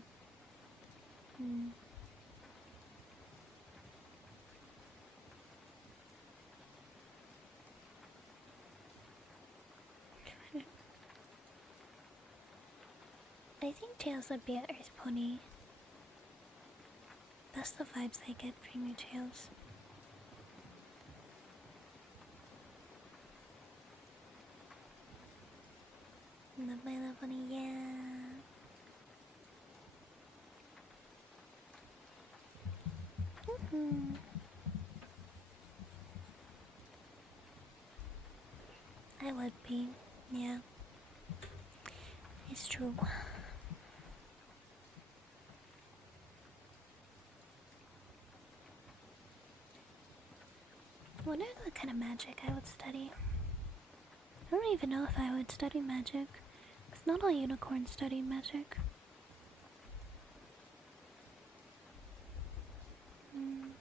Hmm. I think Tails would be an earth pony. That's the vibes I get from your Tails. Love my little pony, yeah. I would be, yeah. It's true. Wonder what kind of magic I would study. I don't even know if I would study magic. Because not all unicorns study magic. Mm.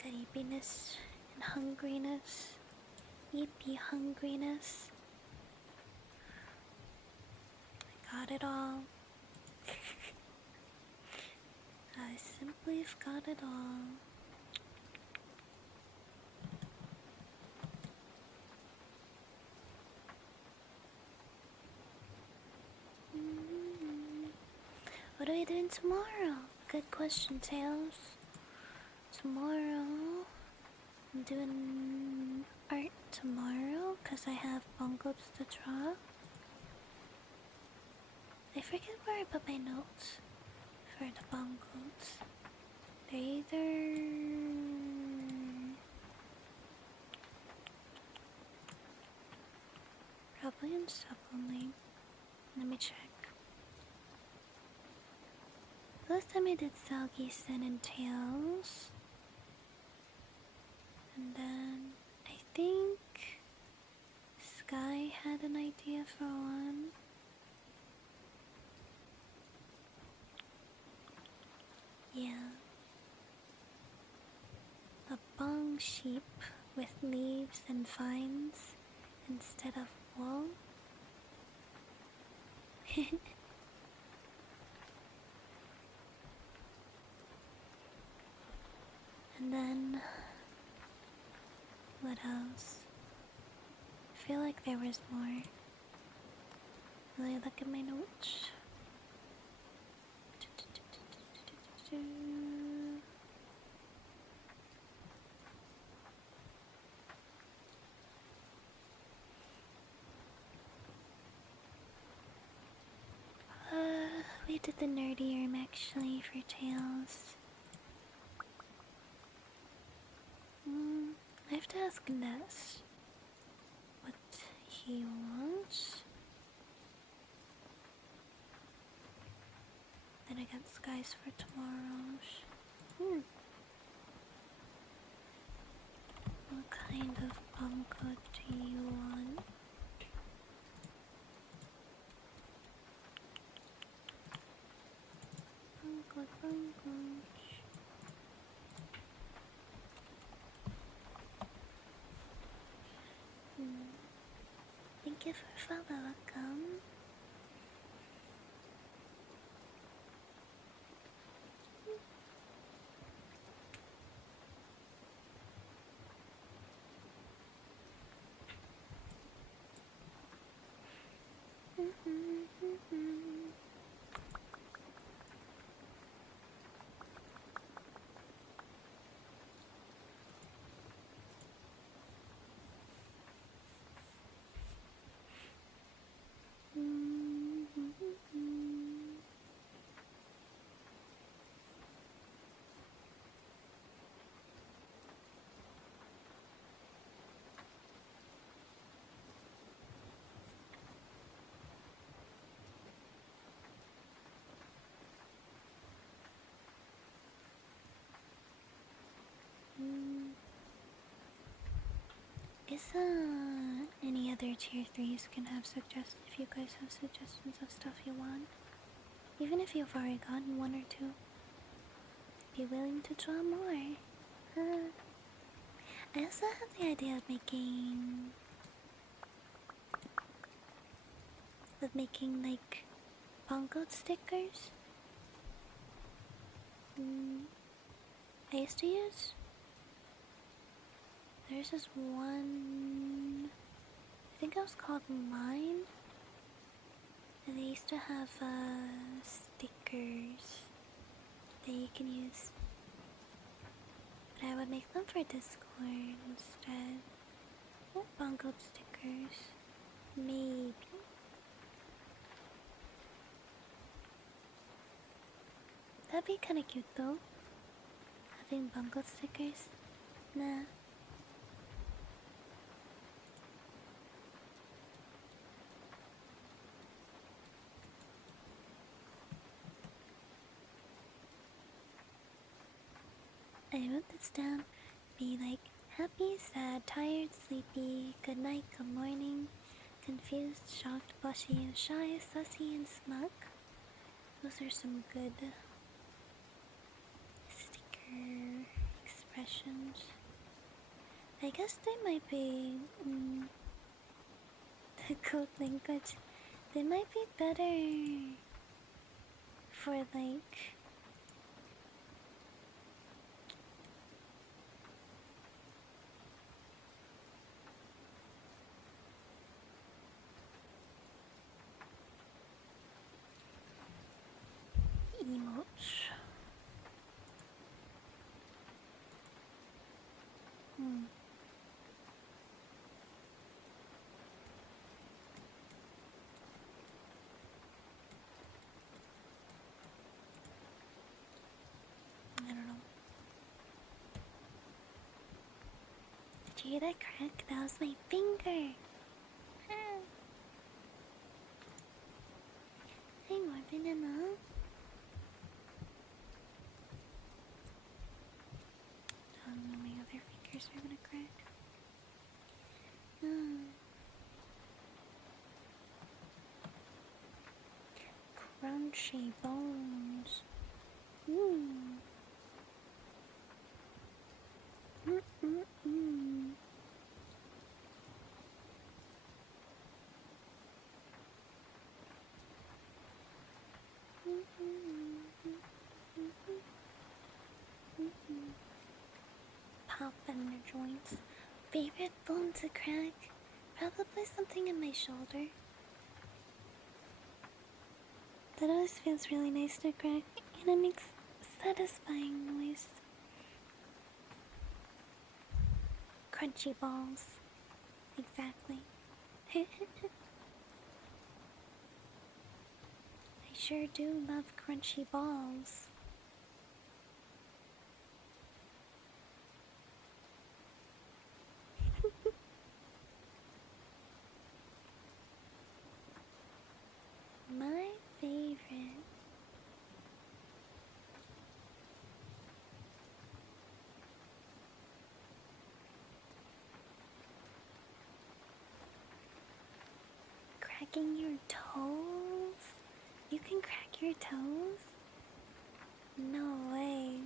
Creepiness and hungriness. Yippee hungriness. I got it all. I simply have got it all. What are we doing tomorrow? Good question, Tails. Tomorrow, I'm doing art tomorrow because I have bongos to draw. I forget where I put my notes for the bongos. They're either... probably in sub only. Let me check. Last time I did Salgison and Tails. And then I think Sky had an idea for one. Yeah. A bong sheep with leaves and vines instead of wool. And then what else? I feel like there was more. Will I look at my notes? We did the nerdy room actually for Tails. I have to ask Ness what he wants. Then I got skies for tomorrow's. What kind of bongo do you want? Bongo. Thank you for follow, welcome. guess any other tier 3s can have suggestions if you guys have suggestions of stuff you want. Even if you've already gotten one or two, be willing to draw more. I also have the idea of making like bongo stickers. I used to use. There's this one. I think it was called Mine. And they used to have stickers that you can use. But I would make them for Discord instead. What bongo stickers? Maybe. That'd be kinda cute though. Having bongo stickers. Nah. I wrote this down. Be like happy, sad, tired, sleepy, good night, good morning, confused, shocked, blushy, and shy, sussy, and smug. Those are some good sticker expressions. I guess they might be the code language. They might be better for like emotes. I don't know. Did you hear that crack? That was my finger. Hey, more banana. My other fingers are gonna crack. Crunchy bones. Pop in the joints. Favorite bone to crack? Probably something in my shoulder. That always feels really nice to crack, and it makes satisfying noise. Crunchy balls. Exactly. I sure do love crunchy balls. My favorite. Cracking your toes? You can crack your toes? No way.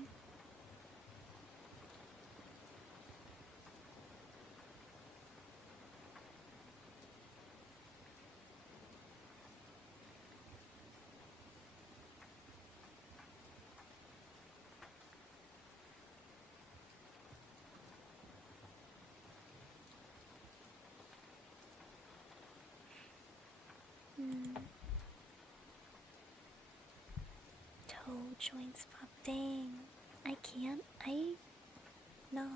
Toe joints pop. Dang. I can't. No.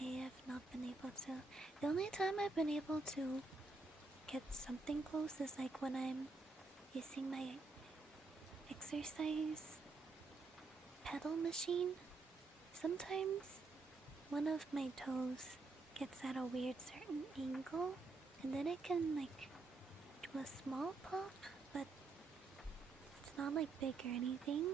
I have not been able to. The only time I've been able to get something close is like when I'm using my exercise pedal machine. Sometimes one of my toes gets at a weird certain angle, and then it can like do a small pop, but it's not like big or anything.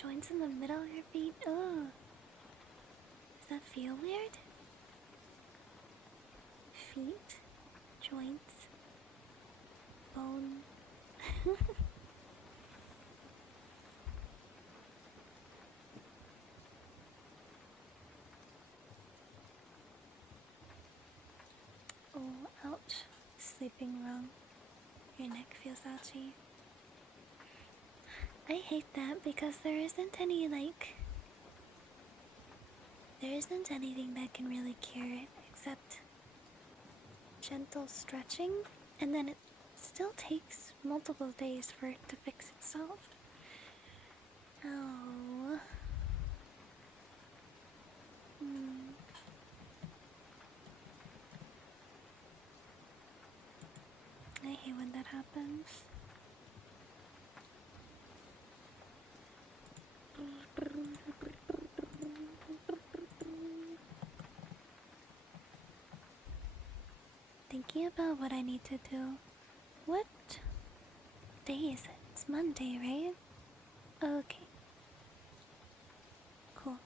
Joints in the middle of your feet? Oh. Does that feel weird? Feet, joints, bone. Oh, ouch. Sleeping wrong. Your neck feels ouchy. I hate that because there isn't anything that can really cure it except gentle stretching, and then it still takes multiple days for it to fix itself. Oh. I hate when that happens. Thinking about what I need to do. What day is it? It's Monday, right? Okay. Cool.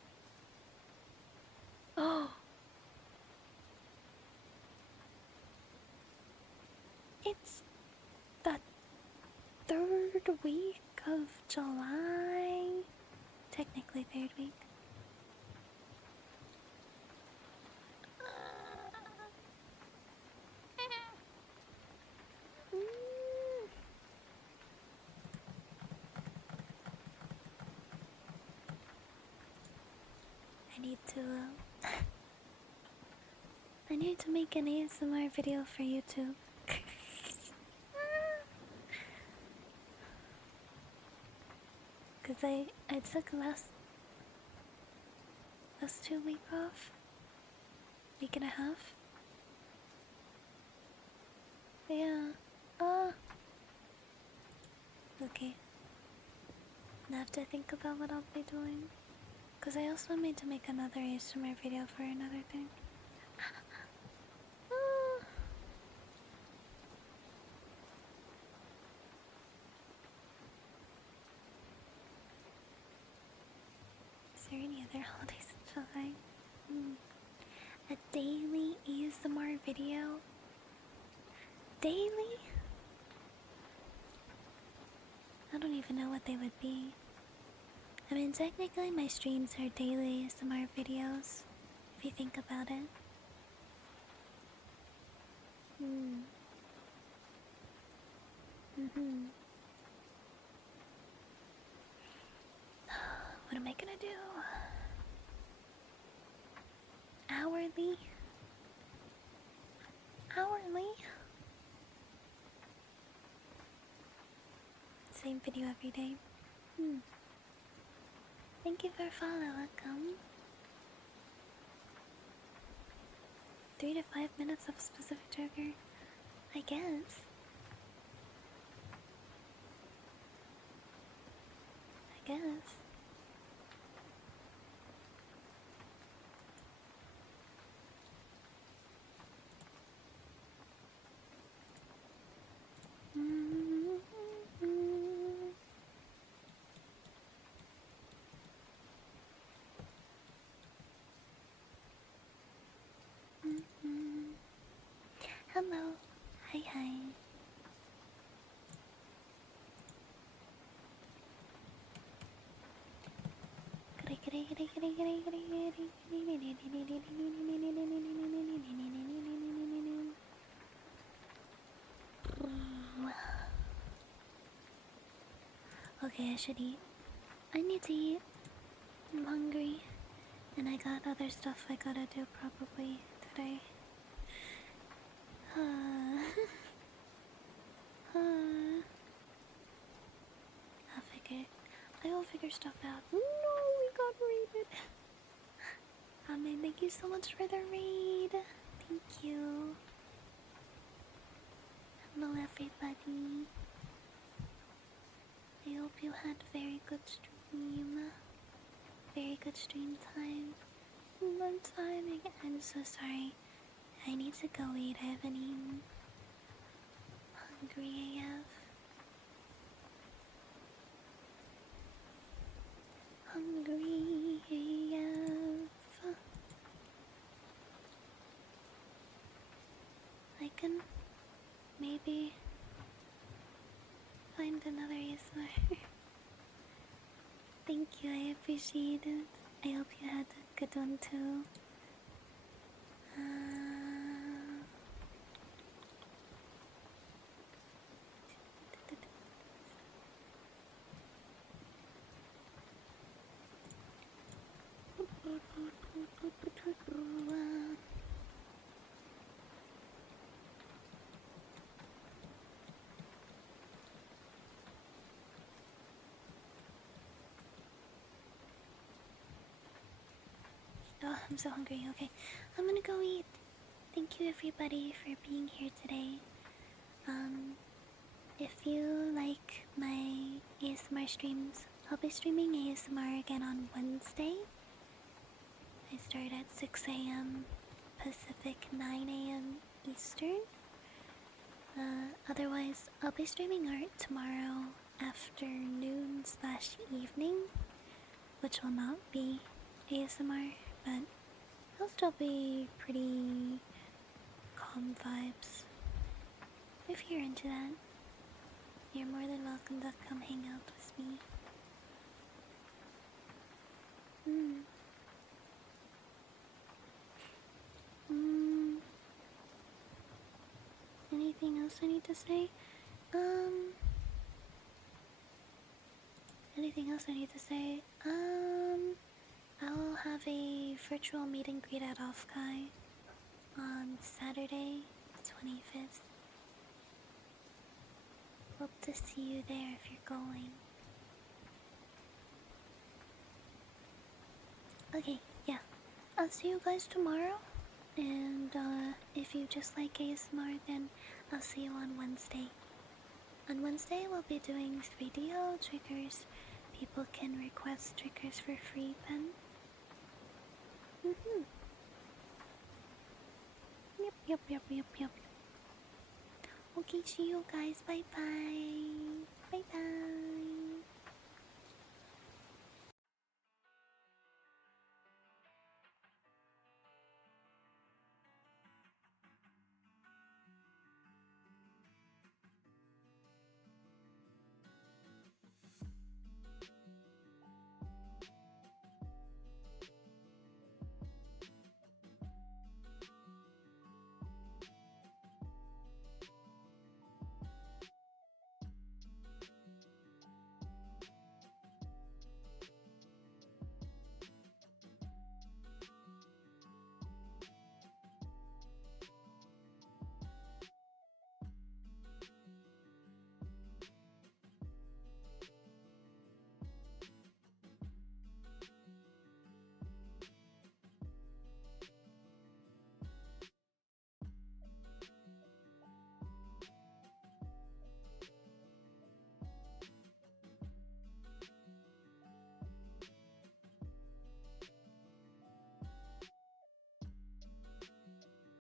Oh! It's the 3rd week of July. Technically 3rd week. I need to make an ASMR video for YouTube. Cause I took last 2 week off. Week and a half. Yeah. Okay. Now I have to think about what I'll be doing. Cause I also need to make another ASMR video for another thing. Is there any other holidays in July? A daily ASMR video? Daily? I don't even know what they would be. I mean, technically my streams are daily ASMR videos, if you think about it. What am I gonna do? Hourly? Same video every day. Thank you for follow, welcome. 3 to 5 minutes of a specific trigger, I guess. Hello. Hi. Okay, I should eat. I need to eat. I'm hungry. And I got other stuff I gotta do probably today. I'll figure stuff out. No, we got raided. Thank you so much for the raid. Thank you. Hello, everybody. I hope you had very good stream time. I'm so sorry. I need to go eat. I haven't eaten. Hungry AF. Thank you, I appreciate it. I hope you had a good one too. Oh, I'm so hungry. Okay, I'm gonna go eat. Thank you everybody for being here today. If you like my ASMR streams, I'll be streaming ASMR again on Wednesday. I start at 6 a.m. Pacific, 9 a.m. Eastern. Otherwise, I'll be streaming art tomorrow afternoon slash evening, which will not be ASMR, but it'll still be pretty calm vibes. If you're into that, you're more than welcome to come hang out with me. Anything else I need to say? Anything else I need to say? I'll have a virtual meet and greet at Offkai on Saturday, the 25th. Hope to see you there if you're going. Okay, yeah. I'll see you guys tomorrow. And if you just like ASMR, then I'll see you on Wednesday. On Wednesday, we'll be doing 3DO triggers. People can request triggers for free pen. Yep. Okay, see you guys. Bye bye. Bye bye.